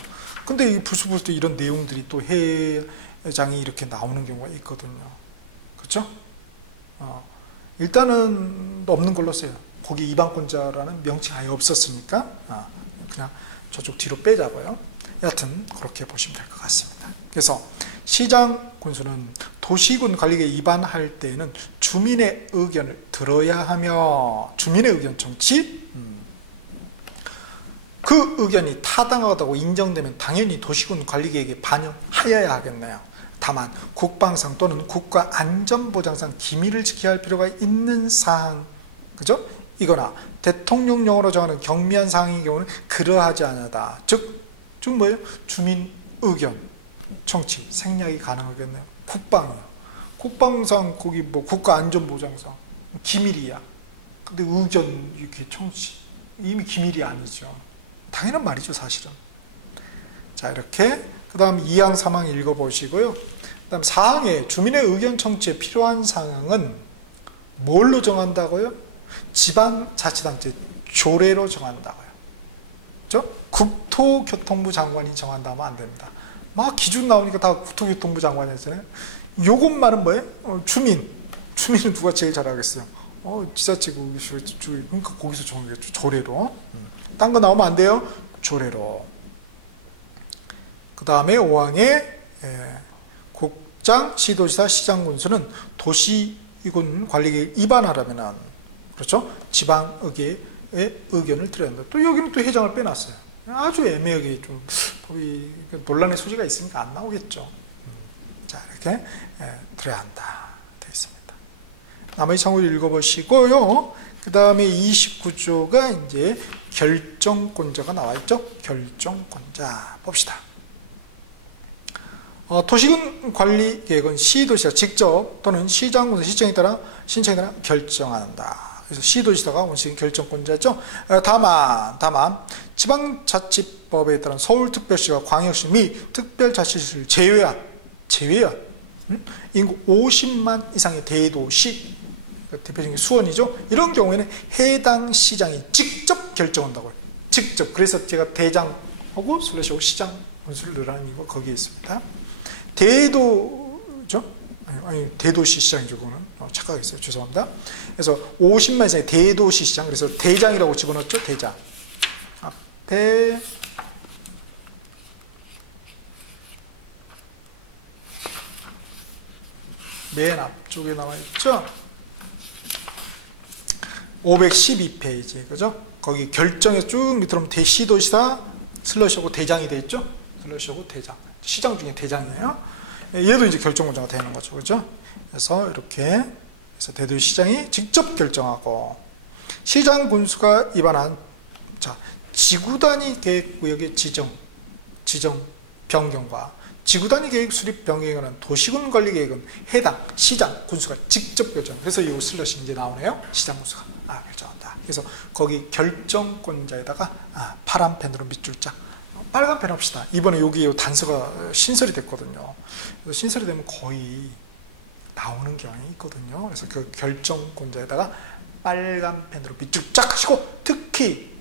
근데 이 부수부수 이런 내용들이 또 회장이 이렇게 나오는 경우가 있거든요. 그렇죠? 일단은 없는 걸로 써요. 거기 입안권자라는 명칭 아예 없었으니까 그냥 저쪽 뒤로 빼자고요. 여하튼 그렇게 보시면 될 것 같습니다. 그래서 시장 군수는 도시군 관리계획 입안할 때에는 주민의 의견을 들어야 하며, 주민의 의견 청취, 그 의견이 타당하다고 인정되면 당연히 도시군 관리계획에 반영하여야 하겠네요. 다만 국방상 또는 국가안전보장상 기밀을 지켜야 할 필요가 있는 사항, 그죠? 이거나 대통령령으로 정하는 경미한 사항의 경우는 그러하지 않다. 즉 뭐예요? 주민 의견 청취, 생략이 가능하겠네요. 국방이요. 국방상 거기 뭐 국가안전보장상 기밀이야. 근데 의견 이렇게 청취, 이미 기밀이 아니죠. 당연한 말이죠, 사실은. 자, 이렇게 그 다음 2항, 3항 읽어보시고요. 그 다음 4항에 주민의 의견 청취에 필요한 상황은 뭘로 정한다고요? 지방자치단체 조례로 정한다고요. 그렇죠? 국토교통부 장관이 정한다면 안 됩니다. 막 기준 나오니까 다 국토교통부 장관이 했잖아요. 요것만은 뭐예요? 주민은 누가 제일 잘하겠어요? 지자체 그러니까 거기서 정하겠죠. 조례로. 딴 거 나오면 안 돼요. 조례로. 그 다음에 5항에 국장, 시도지사, 시장군수는 도시군 관리계획 입안하려면, 그렇죠? 지방의회의 의견을 들어야 한다. 또 여기는 또 회장을 빼놨어요. 아주 애매하게 좀 논란의 소지가 있으니까 안 나오겠죠. 자, 이렇게 들어야 한다 되어 있습니다. 나머지 참고로 읽어보시고요. 그 다음에 29조가 이제 결정권자가 나와 있죠. 결정권자 봅시다. 도시군 관리 계획은 시도지사 직접 또는 시장군수 시청에 따라 신청에 따라 결정한다. 그래서 시도지사가 원칙 결정권자죠. 다만 지방자치법에 따른 서울특별시와 광역시 및 특별자치시를 제외한 인구 50만 이상의 대도시, 대표적인 수원이죠. 이런 경우에는 해당 시장이 직접 결정한다고요. 직접. 그래서 제가 대장하고 슬래시하고 시장 원수를 넣으라는 이유가 거기에 있습니다. 대도죠? 아니 대도시 시장이죠. 그거는 착각했어요. 죄송합니다. 그래서 50만 이상의 대도시 시장. 그래서 대장이라고 집어넣었죠. 대장. 앞에 맨 앞쪽에 나와 있죠. 512페이지 그죠? 거기 결정에서 쭉 밑으로 보면 대시도시사 슬러시하고 대장이 되어 있죠. 슬러시하고 대장. 시장 중에 대장이에요. 얘도 이제 결정권자가 되는 거죠. 그죠? 그래서 이렇게 해서 대도시장이 직접 결정하고 시장 군수가 입안한 지구단위 계획구역의 지정 변경과 지구단위 계획 수립 변경에 관한 도시군 관리 계획은 해당 시장 군수가 직접 결정. 그래서 이 슬러시 이제 나오네요. 시장 군수가 결정한다. 그래서 거기 결정권자에다가 파란 펜으로 밑줄 짝. 빨간 펜 합시다. 이번에 여기 단서가 신설이 됐거든요. 그래서 신설이 되면 거의 나오는 경향이 있거든요. 그래서 그 결정권자에다가 빨간 펜으로 밑줄 쫙 하시고 특히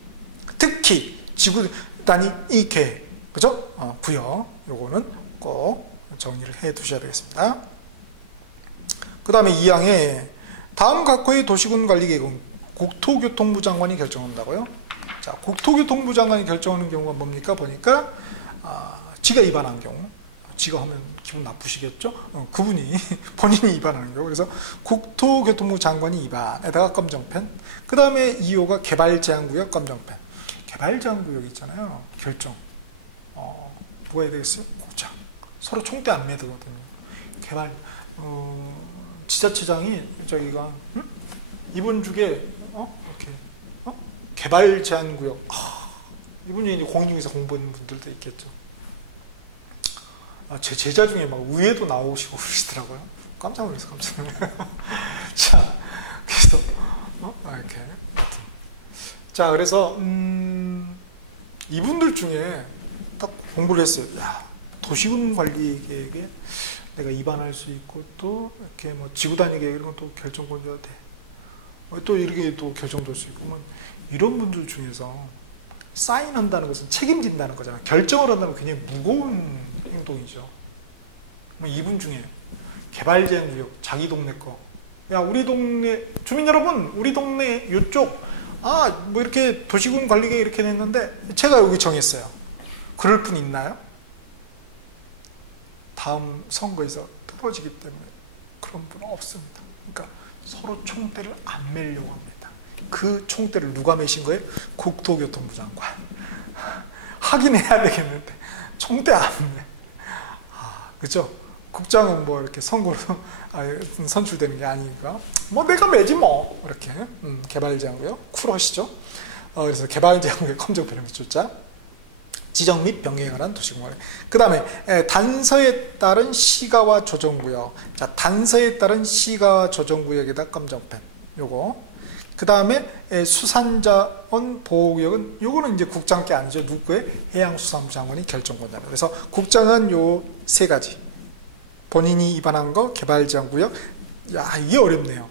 지구 단위 이 계획, 그죠? 구역 요거는 꼭 정리를 해 두셔야 되겠습니다. 그 다음에 2항에 다음 각호의 도시군 관리 계획은 국토교통부 장관이 결정한다고요. 자, 국토교통부 장관이 결정하는 경우가 뭡니까? 보니까 지가 위반한 경우, 지가 하면 기분 나쁘시겠죠? 그분이 본인이 위반하는 경우. 그래서 국토교통부 장관이 위반에다가 검정펜. 그 다음에 2호가 개발제한구역 검정펜. 개발제한구역 있잖아요. 결정. 뭐가 해야 되겠어요? 고장. 서로 총대 안 매드거든요. 지자체장이 저기가 이분 중에 이렇게 개발 제한 구역. 이분이 이제 공인중개사 공부하는 분들도 있겠죠. 제 제자 중에 막 의회도 나오시고 그러시더라고요. 깜짝 놀라서 깜짝 놀라요. 자, 그래서 이렇게 하여튼. 자, 그래서 이분들 중에 딱 공부를 했어요. 야, 도시군 관리 계획에 내가 위반할 수 있고 또 이렇게 뭐 지구 단위 계획 이런 건 또 결정권자가 돼. 또 이렇게 또 결정될 수 있고 이런 분들 중에서 사인한다는 것은 책임진다는 거잖아요. 결정을 한다는 건 굉장히 무거운 행동이죠. 이분 중에 개발제한구역 자기 동네 거. 야, 우리 동네 주민 여러분, 우리 동네 이쪽 뭐 이렇게 도시군 관리계획 이렇게 냈는데 제가 여기 정했어요. 그럴 분 있나요? 다음 선거에서 떨어지기 때문에 그런 분은 없습니다. 그러니까 서로 총대를 안 매려고 합니다. 그 총대를 누가 매신 거예요? 국토교통부 장관. 하긴 해야 되겠는데 총대 안 매. 그죠? 국장은 뭐 이렇게 선거로 선출되는 게 아니니까 내가 매지 뭐 이렇게 개발제한구요. 쿨하시죠? 그래서 개발제한구의 검정펜을 밑줄자. 지정 및 변경에 관한 도시공원. 그 다음에 단서에 따른 시가와 조정구역. 자, 단서에 따른 시가와 조정구역에다 검정펜. 요거. 그 다음에 수산자원 보호구역은 요거는 이제 국장께 아니죠. 누구의? 해양수산부 장관이 결정권자입니다. 그래서 국장은 요 세 가지. 본인이 위반한 거, 개발제한구역. 야, 이게 어렵네요.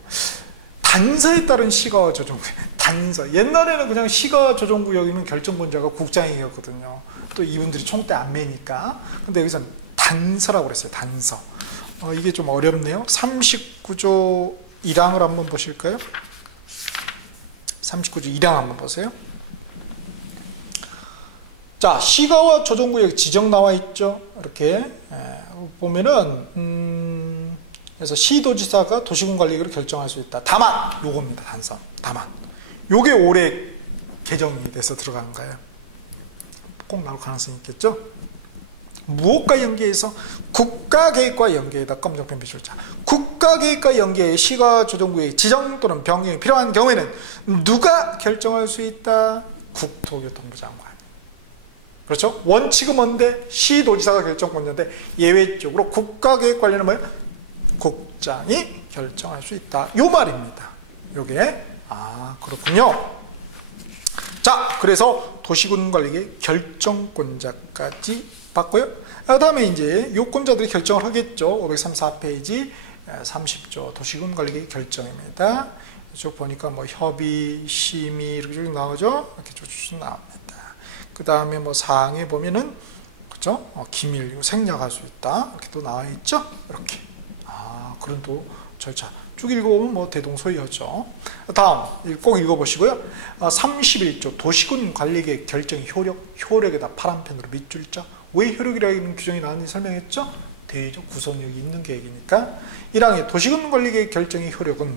단서에 따른 시가와 조정구역. 단서. 옛날에는 그냥 시가와 조정구역이면 결정권자가 국장이었거든요. 또 이분들이 총대 안 매니까. 근데 여기서는 단서라고 그랬어요. 단서. 이게 좀 어렵네요. 39조 1항을 한번 보실까요? 39조 1항 한번 보세요. 자, 시가와 조정구역 지정 나와 있죠. 이렇게 보면은 그래서 시도지사가 도시군 관리계획을 결정할 수 있다. 다만 요겁니다. 단서. 다만 요게 올해 개정이 돼서 들어간 거예요. 꼭 나올 가능성이 있겠죠. 무엇과 연계해서? 국가계획과 연계해다. 검정펜 비출자. 국가계획과 연계해 시가조정구역의 지정 또는 변경이 필요한 경우에는 누가 결정할 수 있다? 국토교통부 장관. 그렇죠? 원칙은 뭔데? 시도지사가 결정권자인데 예외적으로 국가계획 관련은 뭐예요? 국장이 결정할 수 있다. 요 말입니다. 요게 그렇군요. 자, 그래서 도시군관리계 결정권자까지 봤고요. 그 다음에 이제 요건자들이 결정을 하겠죠. 534페이지 30조 도시군관리계 결정입니다. 쭉 보니까 뭐 협의, 심의 이렇게 쭉 나오죠. 이렇게 쭉 나옵니다. 그 다음에 뭐 사항에 보면은 그죠? 기밀, 생략할 수 있다. 이렇게 또 나와 있죠. 이렇게 그런 또 절차. 쭉 읽어보면 뭐 대동소이하죠. 다음 꼭 읽어보시고요. 31조 도시군 관리계획 결정의 효력에다 파란펜으로 밑줄자. 왜 효력이라는 규정이 나왔는지 설명했죠. 대외적 구속력이 있는 계획이니까. 1항의 도시군 관리계획 결정의 효력은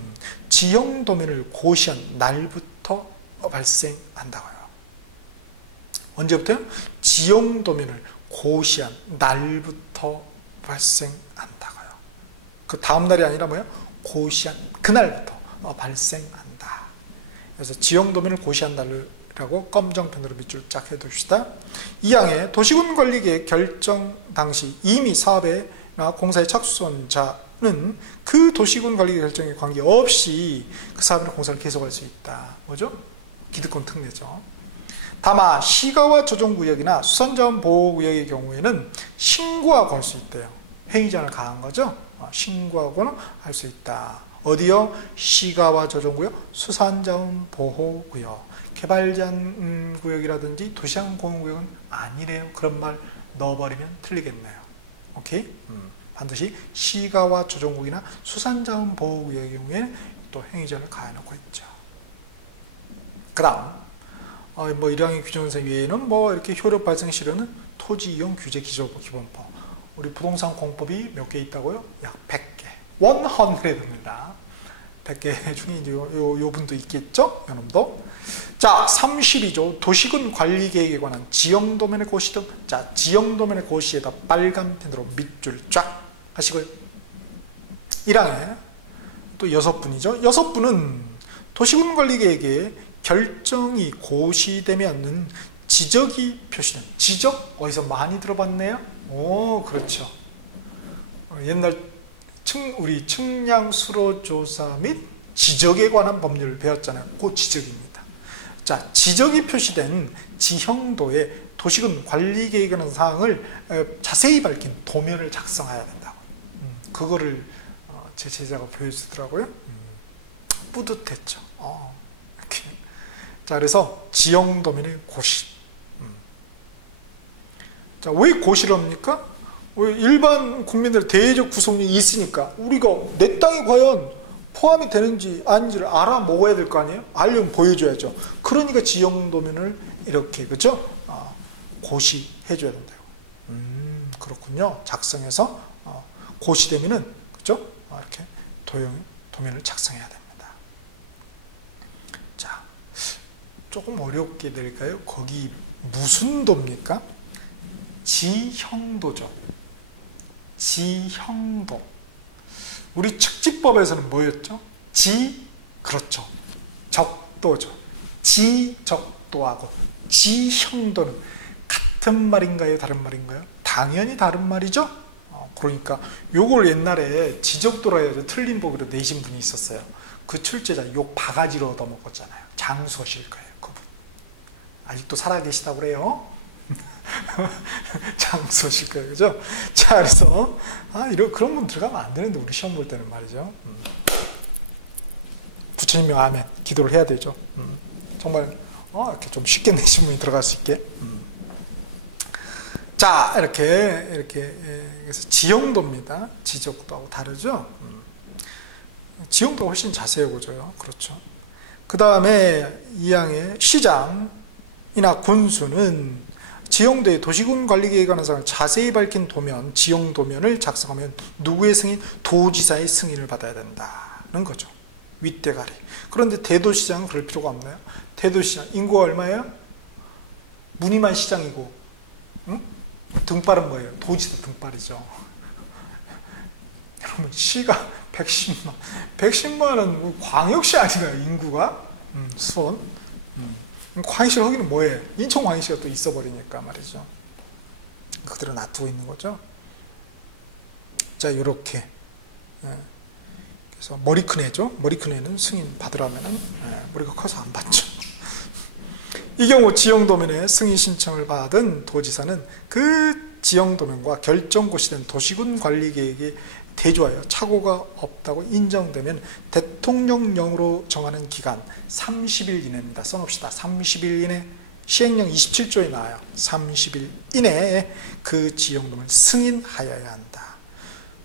지형도면을 고시한 날부터 발생한다고요. 언제부터요? 지형도면을 고시한 날부터 발생한다고요. 그 다음 날이 아니라 뭐예요? 고시한 그날부터 발생한다. 그래서 지형도면을 고시한 날이라고 검정펜으로 밑줄 쫙 해둡시다. 2항의 도시군관리계획 결정 당시 이미 사업에나 공사에 착수한 자는 그 도시군관리계획 결정에 관계없이 그 사업이나 공사를 계속할 수 있다. 뭐죠? 기득권 특례죠. 다만 시가와 조정구역이나 수산자원보호구역의 경우에는 신고하고 할 수 있대요. 행위자를 가한 거죠. 신고하고는 할 수 있다. 어디요? 시가와 조정구역, 수산자원보호구역. 개발제한구역이라든지 도시항공구역은 아니래요. 그런 말 넣어버리면 틀리겠네요. 오케이? 반드시 시가와 조정구역이나 수산자원보호구역의 경우에는 또 행위자를 가해놓고 있죠. 그 다음 뭐 1항의 규정상 외에는 뭐 이렇게 효력 발생 시료는 토지 이용 규제 기본법. 우리 부동산 공법이 몇 개 있다고요? 약 100개. 100입니다. 100개 중에 이제 요 분도 있겠죠? 요놈도. 자, 32조 도시군 관리 계획에 관한 지형도면의 고시 등. 자, 지형도면의 고시에다 빨간 펜으로 밑줄 쫙 하시고요. 1항에 또 6분이죠. 6분은 도시군 관리 계획에 결정이 고시되면은 지적이 표시된. 지적 어디서 많이 들어봤네요. 오, 그렇죠. 옛날 우리 측량 수로 조사 및 지적에 관한 법률을 배웠잖아요. 그 지적입니다. 자, 지적이 표시된 지형도에 도시군 관리 계획에 관한 사항을 자세히 밝힌 도면을 작성해야 된다고. 그거를 제 제자가 보여주더라고요. 뿌듯했죠. 이렇게. 자, 그래서 지형도면의 고시. 자, 왜 고시를 합니까? 왜 일반 국민들 대외적 구속력이 있으니까 우리가 내 땅이 과연 포함이 되는지 아닌지를 알아 먹어야 될 거 아니에요? 알려면 보여줘야죠. 그러니까 지형도면을 이렇게 그죠? 고시해 줘야 된다고. 그렇군요. 작성해서 고시되면은 그죠? 이렇게 도면을 작성해야 됩니다. 자, 조금 어렵게 될까요? 거기 무슨 도입니까? 지형도죠. 지형도. 우리 측지법에서는 뭐였죠? 그렇죠. 적도죠. 지적도하고 지형도는 같은 말인가요? 다른 말인가요? 당연히 다른 말이죠. 그러니까 요걸 옛날에 지적도라 해서 틀린 보기로 내신 분이 있었어요. 그 출제자 욕 바가지로 얻어먹었잖아요. 장수하실 거예요. 그분. 아직도 살아계시다고 그래요. 장수하실 거예요. 그죠? 자, 그래서 그런 분 들어가면 안 되는데 우리 시험 볼 때는 말이죠. 부처님이 아멘 기도를 해야 되죠. 정말 이렇게 좀 쉽게 내신 분이 들어갈 수 있게. 자, 이렇게 그래서 지형도입니다. 지적도하고 다르죠. 지형도가 훨씬 자세히 보여줘요. 그렇죠. 그 다음에 2항의 시장이나 군수는 지형도의 도시군 관리계획에 관한 사항을 자세히 밝힌 도면, 지형도면을 작성하면 누구의 승인? 도지사의 승인을 받아야 된다는 거죠. 윗대가리. 그런데 대도시장은 그럴 필요가 없나요? 대도시장 인구가 얼마예요? 무늬만 시장이고 응? 등발은 뭐예요? 도지사 등발이죠. 여러분 시가 110만은 광역시 아닌가요? 인구가? 수원. 광역시 거기는 뭐예요? 인천광역시가 또 있어버리니까 말이죠. 그대로 놔두고 있는 거죠. 자, 요렇게. 그래서 머리 큰 애죠. 머리 큰 애는 승인 받으라면은 머리가 커서 안 받죠. 이 경우 지형도면에 승인 신청을 받은 도지사는 그 지형도면과 결정고시 된 도시군 관리계획에 대조하여 착오가 없다고 인정되면 대통령령으로 정하는 기간 30일 이내입니다. 써놓읍시다. 30일 이내. 시행령 27조에 나와요. 30일 이내에 그 지형도면을 승인하여야 한다.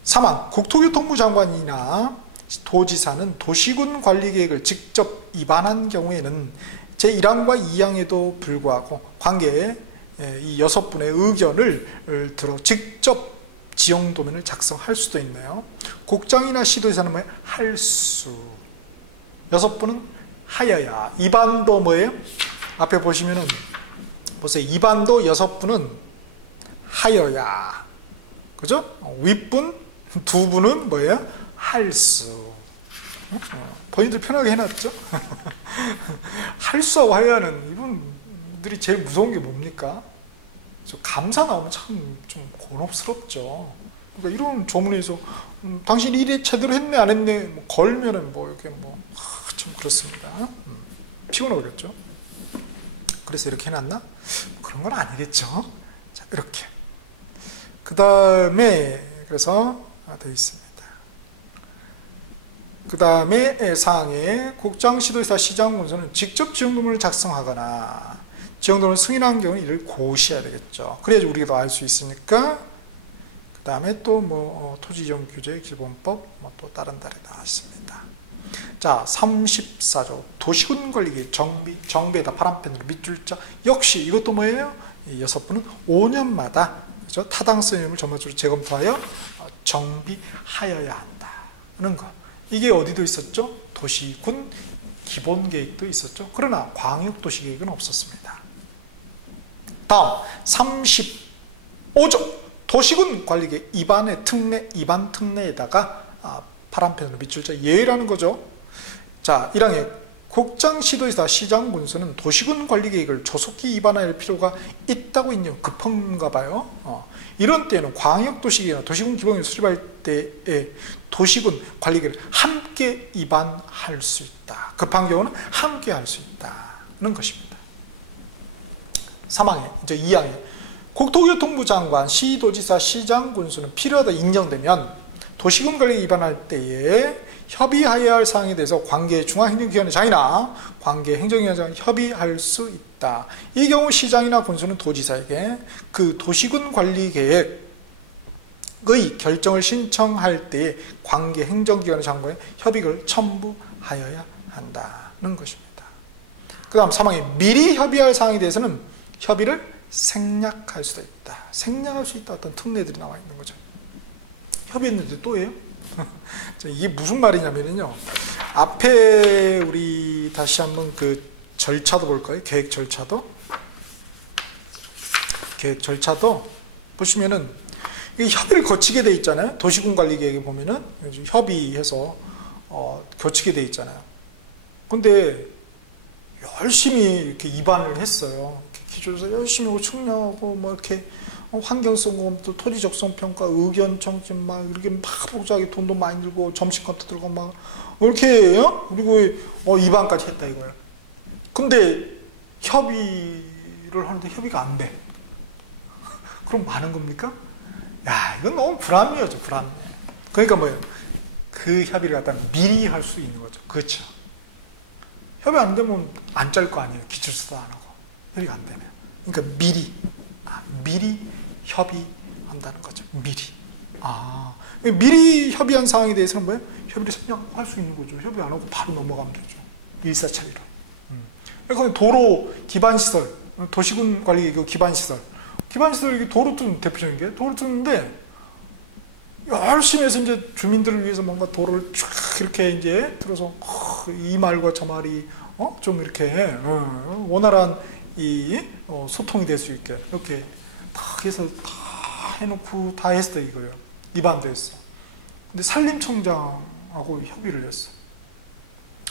3번 국토교통부 장관이나 도지사는 도시군 관리계획을 직접 위반한 경우에는 제1항과 2항에도 불구하고 관계에 이 6분의 의견을 들어 직접 지형도면을 작성할 수도 있네요. 국장이나 시도지사는 뭐예요? 할 수. 6분은 하여야. 위반도 뭐예요? 앞에 보시면은 보세요. 위반도 6분은 하여야. 그죠? 윗분 2분은 뭐예요? 할 수. 본인들 편하게 해놨죠? 할 수하고 하여야는 이분들이 제일 무서운 게 뭡니까? 감사 나오면 참 좀 곤혹스럽죠. 그러니까 이런 조문에서 당신이 일이 제대로 했네 안 했네 뭐 걸면은 뭐 이렇게 뭐 좀 그렇습니다. 피곤하겠죠. 그래서 이렇게 해놨나? 그런 건 아니겠죠. 자, 이렇게. 그 다음에 그래서 되어 있습니다. 그 다음에 사항에 국장, 시도지사, 시장, 군수는 직접 지형도면을 작성하거나 지형도면을 승인한 경우는 이를 고시해야 되겠죠. 그래야지 우리가 더 알 수 있으니까. 그 다음에 또 뭐 토지이용 규제 기본법 뭐 또 다른 달에 나와 있습니다. 자, 34조 도시군 관리계획 정비에다 파란펜으로 밑줄자. 역시 이것도 뭐예요? 이 6분은 5년마다 그렇죠? 타당성 내용을 전반적으로 재검토하여 정비하여야 한다는 거. 이게 어디도 있었죠? 도시군 기본계획도 있었죠. 그러나 광역도시계획은 없었습니다. 다음 35조 도시군 관리계획 입안의 특례, 입안 특례에다가 파란펜으로 밑줄자 예라는 거죠. 자, 1항에 국장, 시도지사, 시장, 군수는 도시군 관리계획을 조속히 입안할 필요가 있다고 있냐. 급한가 봐요. 이런 때는 광역도시계획이나 도시군 기본계획을 수립할 때에 도시군 관리계획을 함께 입안할 수 있다. 급한 경우는 함께 할 수 있다는 것입니다. 3항에 이제 2항에 국토교통부 장관, 시도지사, 시장, 군수는 필요하다 인정되면 도시군 관리계획 입안할 때에 협의하여야 할 사항에 대해서 관계 중앙행정기관의 장이나 관계 행정위원장과 협의할 수 있다. 이 경우 시장이나 군수는 도지사에게 그 도시군 관리계획의 결정을 신청할 때에 관계 행정기관의 장관의 협의를 첨부하여야 한다는 것입니다. 그 다음 3항에 미리 협의할 사항에 대해서는 협의를 생략할 수도 있다. 생략할 수 있다. 어떤 특례들이 나와 있는 거죠. 협의했는데 또 해요? 이게 무슨 말이냐면요. 앞에 우리 다시 한번 그 절차도 볼까요? 계획 절차도. 계획 절차도 보시면은 협의를 거치게 돼 있잖아요. 도시군 관리 계획에 보면은 협의해서 거치게 돼 있잖아요. 근데 열심히 이렇게 입안을 했어요. 기초조사 열심히 하고 측량하고 뭐 이렇게 환경성 검토, 토지 적성 평가, 의견 청취 막 이렇게 막 복잡하게 돈도 많이 들고 점심값도 들고 막 이렇게 그리고 입안까지 했다 이거예요. 근데 협의를 하는데 협의가 안 돼. 그럼 많은 겁니까? 야, 이건 너무 불합리하죠, 불합리. 그러니까 뭐예요? 그 협의를 갖다 미리 할 수 있는 거죠. 그렇죠. 협의 안 되면 안 짤 거 아니에요. 기출수도 안 하고 협의가 안 되면. 그러니까 미리 협의한다는 거죠. 미리. 미리 협의한 사항에 대해서는 뭐예요? 협의를 생략할 수 있는 거죠. 협의 안 하고 바로 넘어가면 되죠. 일사천리로. 그러니까 도로 기반시설, 도시군 관리 기반시설. 기반시설, 도로 뚫는 대표적인 게 도로 뚫는데 열심히 해서 이제 주민들을 위해서 뭔가 도로를 쫙 이렇게 이제 들어서 이 말과 저 말이 좀 이렇게 원활한 이 소통이 될 수 있게 이렇게 다 해서 다 해놓고 다 했어 이거예요. 입안도 했어. 근데 산림청장하고 협의를 했어.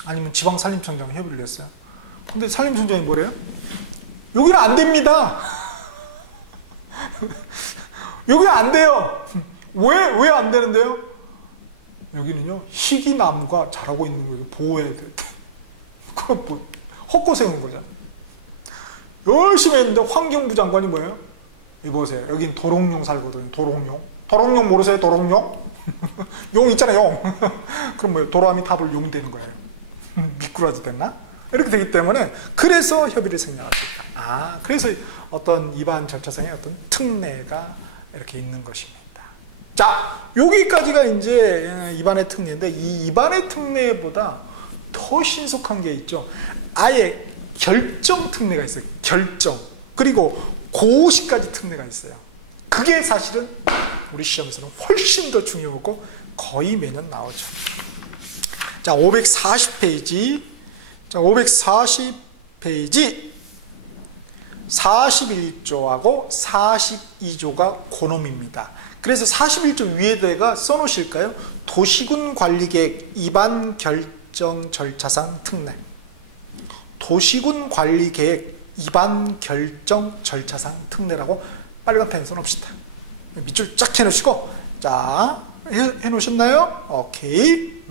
아니면 지방산림청장 협의를 했어요. 근데 산림청장이 뭐래요? 여기는 안 됩니다. 여기 안 돼요. 왜 안 되는데요? 여기는요, 희귀나무가 자라고 있는 거예요. 보호해야 될 때. 그건 뭐, 헛고생한 거잖아요. 열심히 했는데 환경부 장관이 뭐예요? 이보세요. 여긴 도롱뇽 살거든요. 도롱뇽. 도롱뇽 모르세요? 도롱뇽? 용 있잖아요, 용. 그럼 뭐예요? 도라미 탑을 용 되는 거예요. 미꾸라지 됐나? 이렇게 되기 때문에 그래서 협의를 생략할 수 있다. 그래서 어떤 입안 절차상의 어떤 특례가 이렇게 있는 것입니다. 자, 여기까지가 이제 입안의 특례인데 이 입안의 특례보다 더 신속한 게 있죠. 아예 결정 특례가 있어요. 결정. 그리고 고시까지 특례가 있어요. 그게 사실은 우리 시험에서는 훨씬 더 중요하고 거의 매년 나오죠. 자, 540페이지. 자, 540페이지. 41조하고 42조가 그놈입니다. 그래서 41조 위에다가 써놓으실까요? 도시군 관리계획 입안 결정 절차상 특례. 도시군 관리계획 입안 결정 절차상 특례라고 빨간 펜 써놓읍시다. 밑줄 쫙 해놓으시고, 자, 해놓으셨나요? 오케이.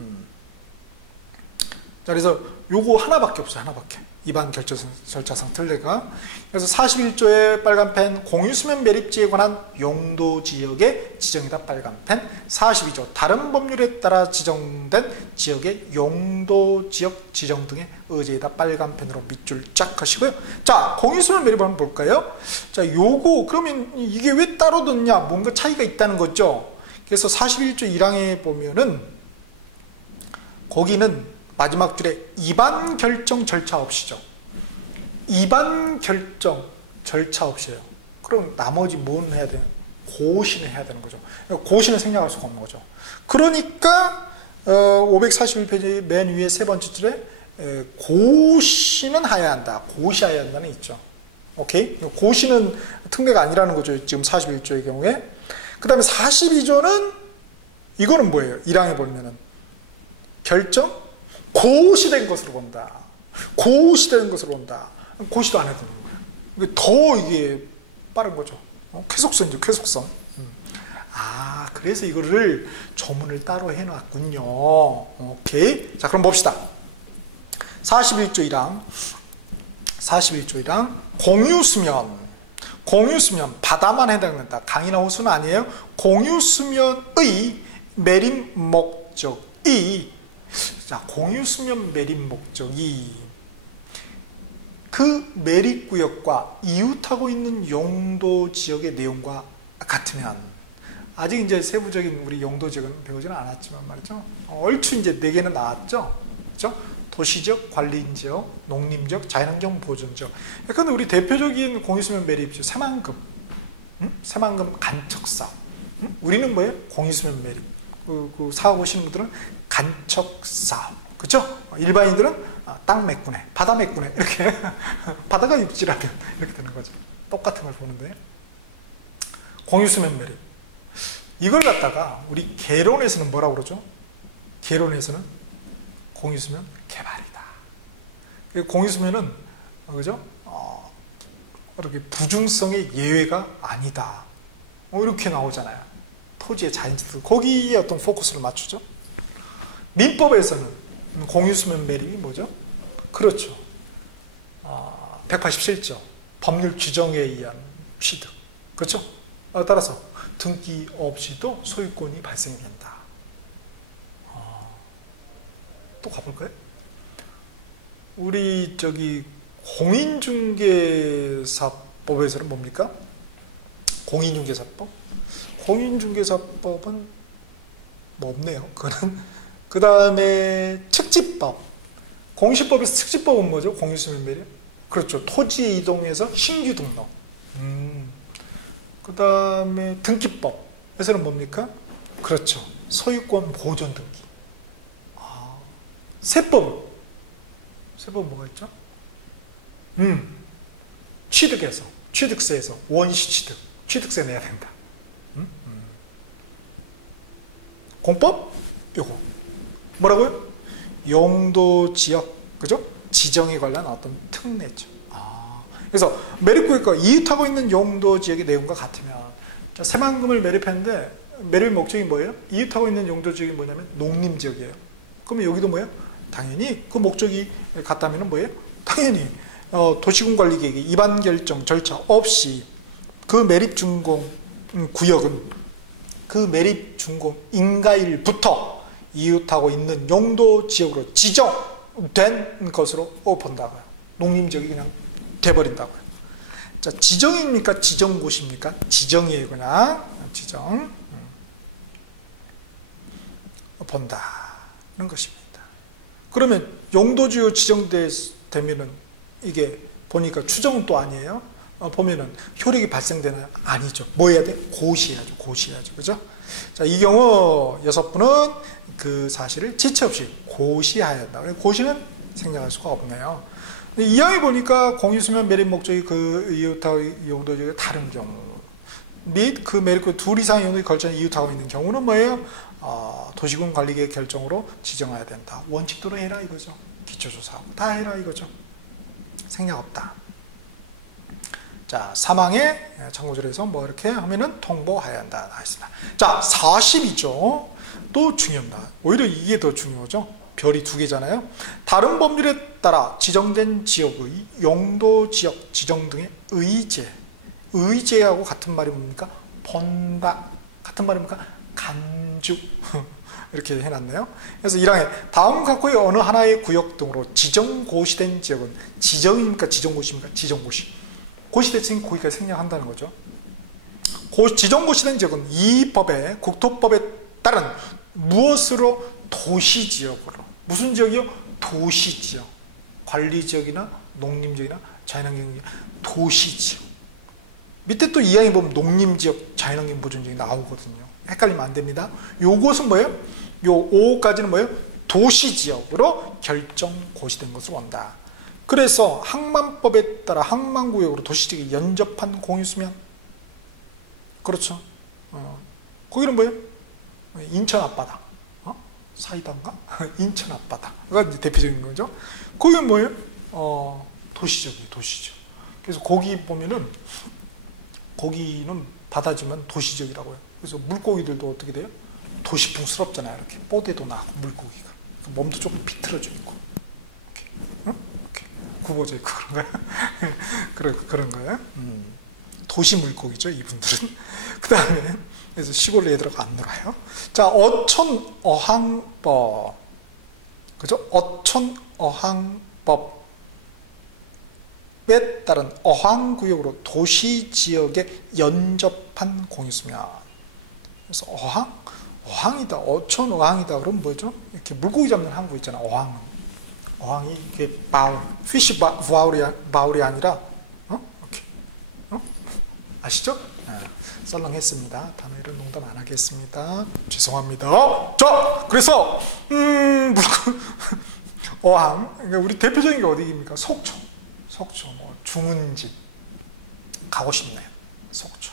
자, 그래서 요거 하나밖에 없어요. 하나밖에. 입안 결정 절차상 특례가. 그래서 41조의 빨간 펜 공유수면 매립지에 관한 용도 지역의 지정이다 빨간 펜. 42조 다른 법률에 따라 지정된 지역의 용도 지역 지정 등의 의제이다 빨간 펜으로 밑줄 쫙 하시고요. 자, 공유수면 매립 한번 볼까요? 자, 요거 그러면 이게 왜 따로 듣냐? 뭔가 차이가 있다는 거죠. 그래서 41조 1항에 보면은 거기는 마지막 줄에 입안 결정 절차 없이죠. 입안 결정 절차 없이요. 그럼 나머지 뭔 해야 돼요? 고시는 해야 되는 거죠. 고시는 생략할 수가 없는 거죠. 그러니까 541페이지 맨 위에 세 번째 줄에 고시는 해야 한다. 고시해야 한다는 있죠. 오케이? 고시는 특례가 아니라는 거죠. 지금 41조의 경우에. 그 다음에 42조는 이거는 뭐예요? 1항에 보면은 결정 고시된 것으로 본다. 고시된 것으로 본다. 고시도 안 해도 되는 거예요. 더 이게 빠른 거죠. 쾌속성이죠, 쾌속성. 그래서 이거를 조문을 따로 해놨군요. 오케이. 자, 그럼 봅시다. 41조 1항. 41조 1항. 공유수면. 공유수면. 바다만 해당된다. 강이나 호수는 아니에요. 공유수면의 매립 목적이 자, 공유수면 매립 목적이 그 매립구역과 이웃하고 있는 용도 지역의 내용과 같으면 아직 이제 세부적인 우리 용도 지역은 배우지는 않았지만 말이죠. 얼추 이제 4개는 나왔죠. 그렇죠? 도시적, 관리지역, 농림지역, 자연환경 보존지역. 근데 우리 대표적인 공유수면 매립지역 새만금, 새만금 간척사. 우리는 뭐예요? 공유수면 매립. 그 사업 오시는 분들은 간척사업, 그렇죠? 일반인들은 땅 메꾸네, 바다 메꾸네 이렇게 바다가 육지라면 이렇게 되는 거죠. 똑같은 걸 보는데 공유수면 매립 이걸 갖다가 우리 개론에서는 뭐라고 그러죠? 개론에서는 공유수면 개발이다. 공유수면은 그죠? 이렇게 부중성의 예외가 아니다. 이렇게 나오잖아요. 토지의 자연지도 거기에 어떤 포커스를 맞추죠. 민법에서는 공유수면 매립이 뭐죠? 그렇죠. 187조 법률 규정에 의한 취득. 그렇죠? 따라서 등기 없이도 소유권이 발생이 된다. 또 가볼까요? 우리 저기 공인중개사법에서는 뭡니까? 공인중개사법? 공인중개사법은 뭐 없네요. 그거는 그 다음에 특집법. 공시법에서 특집법은 뭐죠? 공유수면 매립. 그렇죠. 토지 이동해서 신규 등록. 그 다음에 등기법에서는 뭡니까? 그렇죠. 소유권 보존 등기. 세법. 세법 뭐가 있죠? 취득에서, 취득세에서 원시 취득. 취득세 내야 된다. 공법? 요거. 뭐라고요? 용도 지역, 그죠? 지정에 관한 어떤 특례죠. 그래서 매립구역과 이웃하고 있는 용도 지역의 내용과 같으면, 자, 새만금을 매립했는데 매립 목적이 뭐예요? 이웃하고 있는 용도 지역이 뭐냐면 농림지역이에요. 그러면 여기도 뭐예요? 당연히 그 목적이 같다면 뭐예요? 당연히 도시군관리계획의 입안 결정 절차 없이 그 매립 준공 구역은 그 매립 준공 인가일부터 이웃하고 있는 용도 지역으로 지정된 것으로 본다고요. 농림지역이 그냥 돼버린다고요. 자, 지정입니까? 지정고시입니까? 지정이에요, 그냥. 지정. 본다는 것입니다. 그러면 용도지역 지정되면은 이게 보니까 추정은 또 아니에요. 보면은 효력이 발생되나요? 아니죠. 뭐 해야 돼? 고시해야죠. 고시해야죠. 그죠? 자, 이 경우 6분은 그 사실을 지체 없이 고시해야 한다. 고시는 생략할 수가 없네요. 이항에 보니까 공유수면 매립 목적이 그 이웃하고 용도지역의 다른 경우 및 그 매립구 둘 이상의 용도에 걸쳐진 이웃하고 있는 경우는 뭐예요? 도시군 관리계획 결정으로 지정해야 된다. 원칙대로 해라 이거죠. 기초조사하고 다 해라 이거죠. 생략 없다. 자, 사망에 참고절에서 뭐 이렇게 하면은 통보해야 한다 했습니다. 자, 40이죠. 또 중요합니다. 오히려 이게 더 중요하죠. 별이 2개잖아요. 다른 법률에 따라 지정된 지역의 용도 지역 지정 등의 의제. 의제하고 같은 말이 뭡니까? 본다. 같은 말입니까? 간주. 이렇게 해놨네요. 그래서 1항에 다음 각호의 어느 하나의 구역 등으로 지정고시된 지역은 지정입니까? 지정고시입니까? 지정고시. 고시됐으니 거기까지 생략한다는 거죠. 지정고시된 지역은 이 법의 국토법에 따른 무엇으로? 도시지역으로. 무슨 지역이요? 도시지역. 관리지역이나 농림지역이나 자연환경 도시지역. 밑에 또 이항에 보면 농림지역, 자연환경 보존지역이 나오거든요. 헷갈리면 안 됩니다. 요것은 뭐예요? 요 5까지는 뭐예요? 도시지역으로 결정고시된 것으로 본다. 그래서 항만법에 따라 항만구역으로 도시지역에 연접한 공유수면, 그렇죠. 거기는 뭐예요? 인천 앞바다. 사이다인가? 인천 앞바다가 대표적인 거죠. 거기는 뭐예요? 도시지역이에요. 도시지역. 그래서 거기 보면은 거기는 바다지만 도시지역이라고요. 그래서 물고기들도 어떻게 돼요? 도시풍스럽잖아요. 이렇게 뽀대도 나고 물고기가 몸도 조금 비틀어져 있고 이렇게 구워져 있고 그런가요? 그런 거예요. 도시 물고기죠, 이분들은. 그 다음에 그래서 시골 애들하고 안 놀아요. 자, 어촌어항법, 그죠? 어촌어항법에 따른 어항구역으로 도시지역에 연접한 공유수면. 그래서 어항이다, 어촌어항이다. 그럼 뭐죠? 이렇게 물고기 잡는 항구 있잖아. 어항이 이게 피시 바울이 아니라 이렇게 아시죠? 썰렁했습니다. 다음에 이런 농담 안 하겠습니다. 죄송합니다. 자, 그래서 어항. 그러니까 우리 대표적인 게 어디입니까? 속초, 뭐 중은지 가고 싶네요. 속초.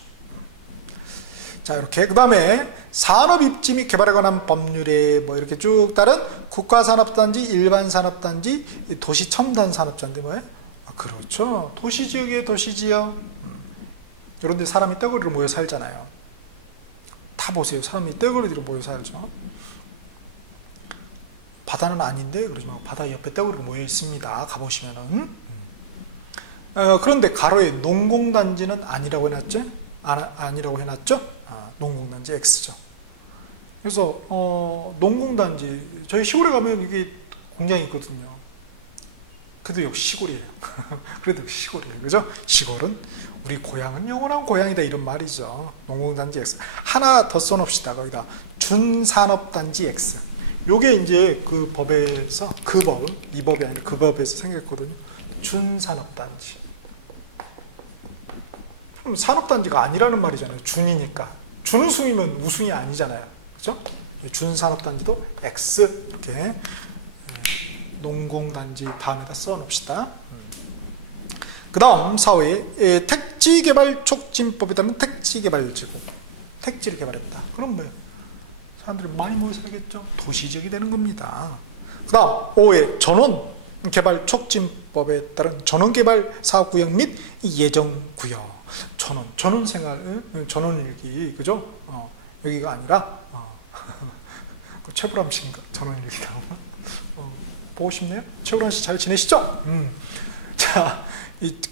자, 이렇게 그 다음에 산업 입지 및 개발에 관한 법률에 뭐 이렇게 쭉 따른 국가산업단지, 일반산업단지, 도시첨단산업단지 뭐예요? 그렇죠. 도시지역이에요. 도시지역. 이런 데 사람이 떼거리로 모여 살잖아요. 다 보세요. 사람이 떼거리로 모여 살죠. 바다는 아닌데 그러지 말고 바다 옆에 떼거리로 모여 있습니다. 가보시면은. 그런데 가로에 농공단지는 아니라고 해놨죠? 아니라고 해놨죠? 농공단지 X죠. 그래서 농공단지 저희 시골에 가면 이게 공장이 있거든요. 그래도 역시 시골이에요. 그래도 역시 시골이에요. 그죠? 시골은 우리 고향은 영원한 고향이다 이런 말이죠. 농공단지 X. 하나 더 써놓읍시다. 거기다 준산업단지 X. 요게 이제 그 법에서 이 법이 아니라 그 법에서 생겼거든요. 준산업단지. 그럼 산업단지가 아니라는 말이잖아요. 준이니까. 준우승이면 우승이 아니잖아요. 그죠? 준산업단지도 X. 이렇게 농공단지 다음에다 써놓읍시다. 그 다음 4호에 택지개발촉진법에 따르면 택지개발지구, 택지를 개발했다. 그럼 뭐예요? 사람들이 많이 모여 살겠죠. 도시지역이 되는 겁니다. 그 다음 5회 전원개발촉진법에 따른 전원개발사업구역 및 예정구역. 전원생활, 전원일기, 그죠? 여기가 아니라 그 최불암 씨인가? 전원일기다. 보고 싶네요. 최불암 씨 잘 지내시죠? 자,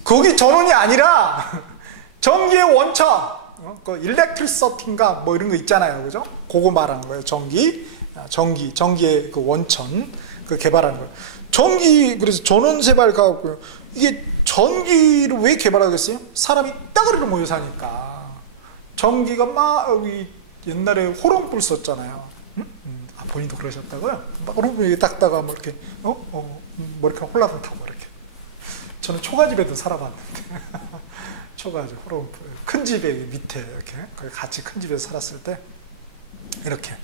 거기 전원이 아니라 전기의 원천, 그 일렉트리서티인가 뭐 이런 거 있잖아요, 그죠? 그거 말하는 거예요. 전기의 그 원천, 그 개발하는 거예요. 그래서 전원개발 가고요. 이게 전기를 왜 개발하겠어요? 사람이 따거리로 모여 사니까. 전기가 막 옛날에 호롱불 썼잖아요. 본인도 그러셨다고요? 막 호롱불 닦다가 뭐 이렇게 머리카락 홀라당 타고 이렇게. 저는 초가집에도 살아봤는데. 초가집 호롱불 큰 집에 밑에 이렇게 같이 큰 집에서 살았을 때 이렇게.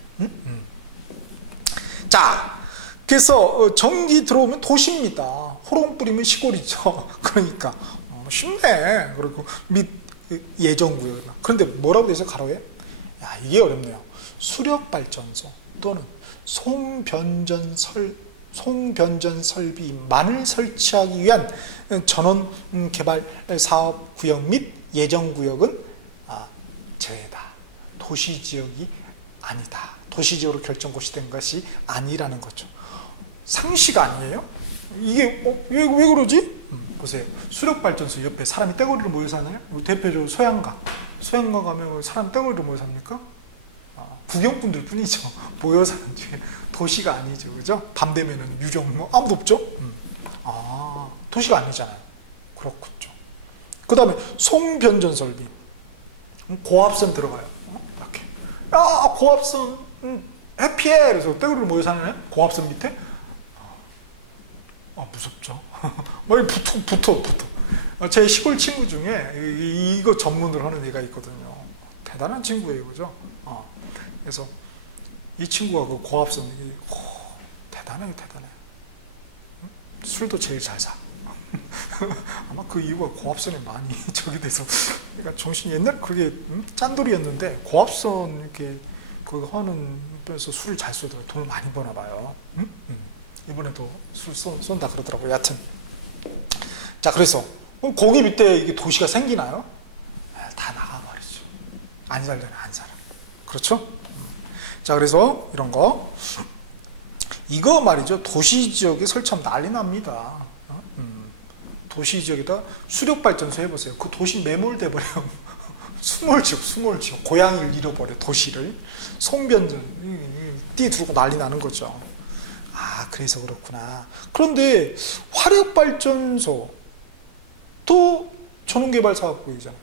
자, 그래서 전기 들어오면 도시입니다. 호롱 뿌리면 시골이죠. 그러니까 쉽네. 그리고 및 예정구역. 그런데 뭐라고 돼서 가로에? 야, 이게 어렵네요. 수력발전소 또는 송변전 설비만을 설치하기 위한 전원 개발 사업 구역 및 예정구역은 제외다. 도시지역이 아니다. 도시지역으로 결정고시 된 것이 아니라는 거죠. 상식 아니에요? 이게 왜 그러지? 보세요. 수력발전소 옆에 사람이 떼거리로 모여 사나요? 대표적으로 소양강 가면 사람 떼거리로 모여 삽니까? 구경꾼들 뿐이죠. 모여 사는 중에 도시가 아니죠, 그죠? 밤 되면은 유령 아무도 없죠. 도시가 아니잖아요. 그렇군요. 그 다음에 송변전 설비, 고압선 들어가요. 이렇게. 고압선 해피해. 그래서 떼거리로 모여 사나요? 고압선 밑에. 무섭죠. 머리 붙어. 제 시골 친구 중에 이거 전문을 하는 애가 있거든요. 대단한 친구예요, 그죠? 그래서 이 친구가 그 고압선 대단해. 술도 제일 잘 사. 아마 그 이유가 고압선에 많이 저기 돼서, 그러니까 정신이 옛날 그게 짠돌이였는데 고압선 이렇게 그거 하는 데서 술을 잘 쏘더라고요. 돈을 많이 버나 봐요. 이번에도 술 쏜다 그러더라고요. 여하튼. 자, 그래서 거기 밑에 이게 도시가 생기나요? 다 나가버리죠. 안 살려면 안 살아. 그렇죠? 자, 그래서 이런 거. 이거 말이죠. 도시지역에 설치하면 난리 납니다. 도시지역에다 수력발전소 해보세요. 그 도시 매몰돼 버려요. 수몰지역. 고향을 잃어버려, 도시를. 송변전, 띠두고 난리 나는 거죠. 그래서 그렇구나. 그런데 화력발전소 또 전원개발사업구역이잖아요.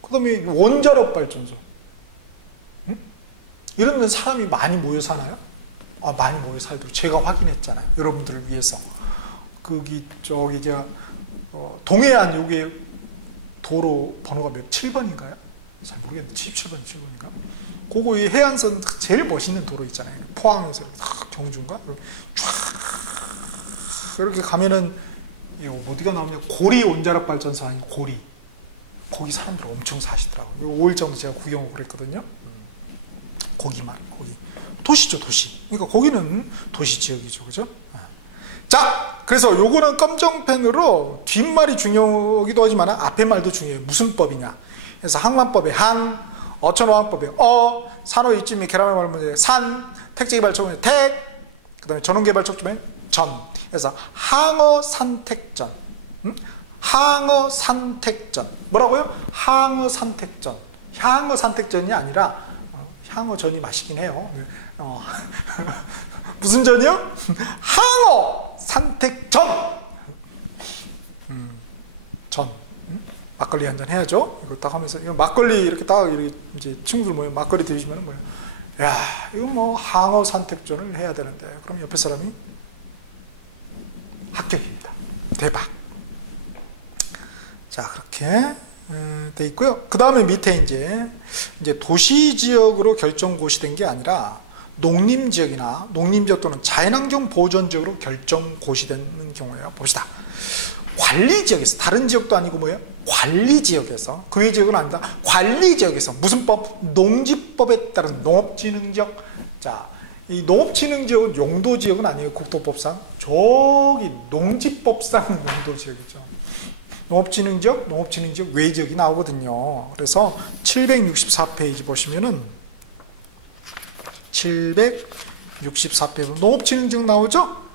그 다음에 원자력발전소, 이런 데는 사람이 많이 모여 사나요? 많이 모여 살도록 제가 확인했잖아요. 여러분들을 위해서. 저기 제가 동해안 요게 도로 번호가 7번인가요? 잘 모르겠는데 77번인가? 그거 이 해안선 제일 멋있는 도로 있잖아요. 포항에서 경주인가? 쫙 이렇게 가면은 어디가 나오냐? 고리 원자력 발전소 아닌 고리. 거기 사람들 엄청 사시더라고요. 5일 정도 제가 구경하고 그랬거든요. 거기. 도시죠, 도시. 그러니까 거기는 도시 지역이죠, 그죠? 자, 그래서 요거는 검정펜으로 뒷말이 중요하기도 하지만 앞에 말도 중요해요. 무슨 법이냐? 그래서 항만법의 항, 어천어항법의 산호입지 및 계량의 말문제 산, 택지개발촉진의 택, 그 다음에 전원개발촉진의 전. 그래서 항어산택전. 항어산택전. 뭐라고요? 항어산택전. 향어산택전이 아니라 향어전이 맛있긴 해요. 무슨 전이요? 항어산택전. 전. 막걸리 한잔 해야죠. 이거 딱 하면서, 이거 막걸리 이렇게 딱, 이렇게 이제 친구들 모여 막걸리 드시면 뭐예요? 야, 이거 뭐 항어산택전을 해야 되는데, 그럼 옆에 사람이 합격입니다. 대박. 자, 그렇게 돼 있고요. 그 다음에 밑에 이제 도시지역으로 결정고시된 게 아니라 농림지역이나 농림지역 또는 자연환경 보전지역으로 결정고시되는 경우예요. 봅시다. 관리지역에서, 다른 지역도 아니고 뭐예요? 관리지역에서, 그 외 지역은 아니다. 관리지역에서 무슨 법? 농지법에 따른 농업진흥지역. 자, 이 농업진흥지역은 용도지역은 아니에요. 국토법상. 저기 농지법상 용도지역이죠. 농업진흥지역, 농업진흥지역 외지역이 나오거든요. 그래서 764페이지 보시면은 764페이지 농업진흥지역 나오죠?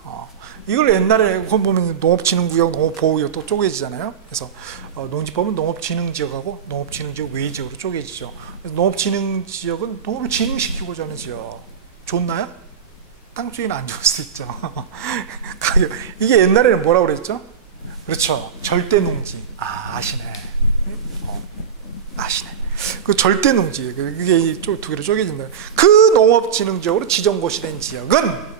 이걸 옛날에 보면 농업진흥구역, 농업보호구역 또 쪼개지잖아요. 그래서 농지법은 농업진흥지역하고 농업진흥지역 외지역으로 쪼개지죠. 그래서 농업진흥지역은 농업을 진흥시키고자 하는 지역. 좋나요? 땅 주인은 안 좋을 수 있죠. 이게 옛날에는 뭐라고 그랬죠? 그렇죠. 절대농지. 아시네. 아시네. 그 절대농지. 이게 두 개로 쪼개진다. 그 농업진흥지역으로 지정고시된 지역은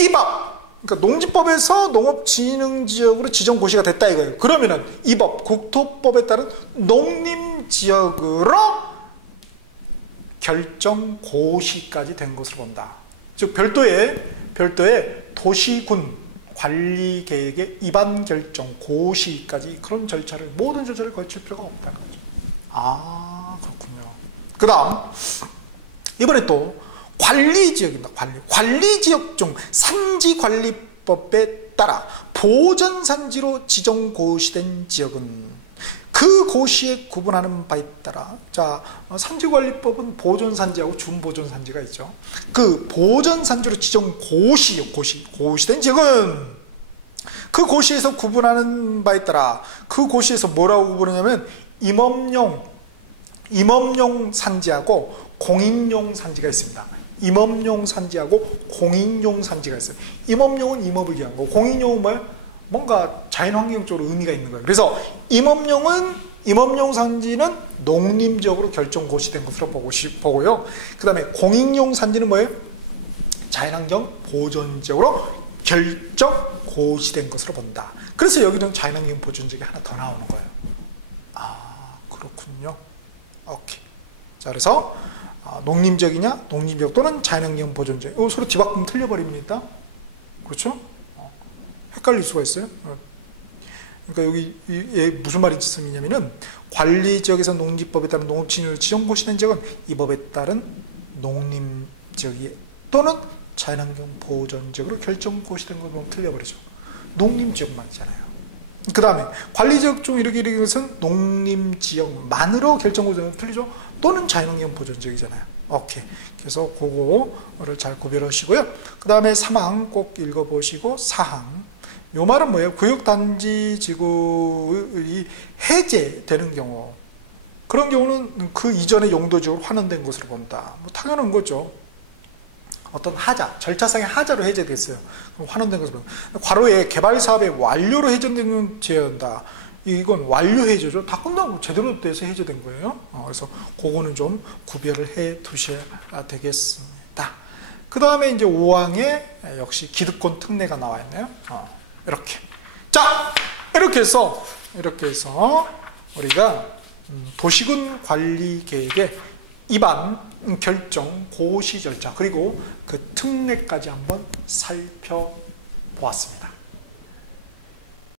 이 법. 그러니까 농지법에서 농업진흥지역으로 지정고시가 됐다 이거예요. 그러면은 이 법, 국토법에 따른 농림지역으로 결정고시까지 된 것으로 본다. 즉 별도의 도시군 관리계획의 입안 결정 고시까지 그런 절차를, 모든 절차를 거칠 필요가 없다는 거죠. 아, 그렇군요. 그 다음 이번에 또 관리지역입니다. 관리지역 중 산지관리법에 따라 보전산지로 지정고시된 지역은 그 고시에 구분하는 바에 따라, 자, 산지관리법은 보존산지하고 준보존산지가 있죠. 그 보존산지로 고시된 지역은 그 고시에서 구분하는 바에 따라, 그 고시에서 뭐라고 구분하냐면 임업용 산지하고 공인용 산지가 있습니다. 임업용 산지하고 공인용 산지가 있어요. 임업용은 임업을 위한 거고, 공인용은 뭐예요? 뭔가 자연환경적으로 의미가 있는 거예요. 그래서 임업용 산지는 농림지역으로 결정고시된 것으로 보고요. 그 다음에 공인용 산지는 뭐예요? 자연환경 보존지역으로 결정고시된 것으로 본다. 그래서 여기는 자연환경 보존지역이 하나 더 나오는 거예요. 아, 그렇군요. 오케이. 자, 그래서 농림지역이냐, 농림지역 또는 자연환경 보존지역. 이거 서로 뒤바꾸면 틀려버립니다. 그렇죠? 헷갈릴 수가 있어요. 그러니까 여기 무슨 말이 있냐면은 관리지역에서 농지법에 따른 농업진흥으로 지정고시된 지역은 이 법에 따른 농림지역이 또는 자연환경 보존지역으로 결정고시된 것으로 틀려버리죠. 농림지역만이잖아요. 그 다음에 관리지역 중 이렇게 것은 농림지역만으로 결정고시된 것으로 틀리죠. 또는 자연환경 보존지역이잖아요. 오케이. 그래서 그거를 잘 구별하시고요. 그 다음에 3항 꼭 읽어보시고 4항. 요 말은 뭐예요? 구역단지 지구의 해제되는 경우, 그런 경우는 그 이전의 용도지역으로 환원된 것으로 본다. 뭐 당연한 거죠. 어떤 하자, 절차상의 하자로 해제됐어요. 그럼 환원된 것으로 본다. 과로에 개발사업의 완료로 해제되는 제한다. 이건 완료 해제죠. 다 끝나고 제대로 돼서 해제된 거예요. 그래서 그거는 좀 구별을 해 두셔야 되겠습니다. 그 다음에 이제 5항에 역시 기득권 특례가 나와 있네요. 이렇게. 자, 이렇게 해서 우리가 도시군 관리 계획의 입안 결정 고시 절차, 그리고 그 특례까지 한번 살펴보았습니다.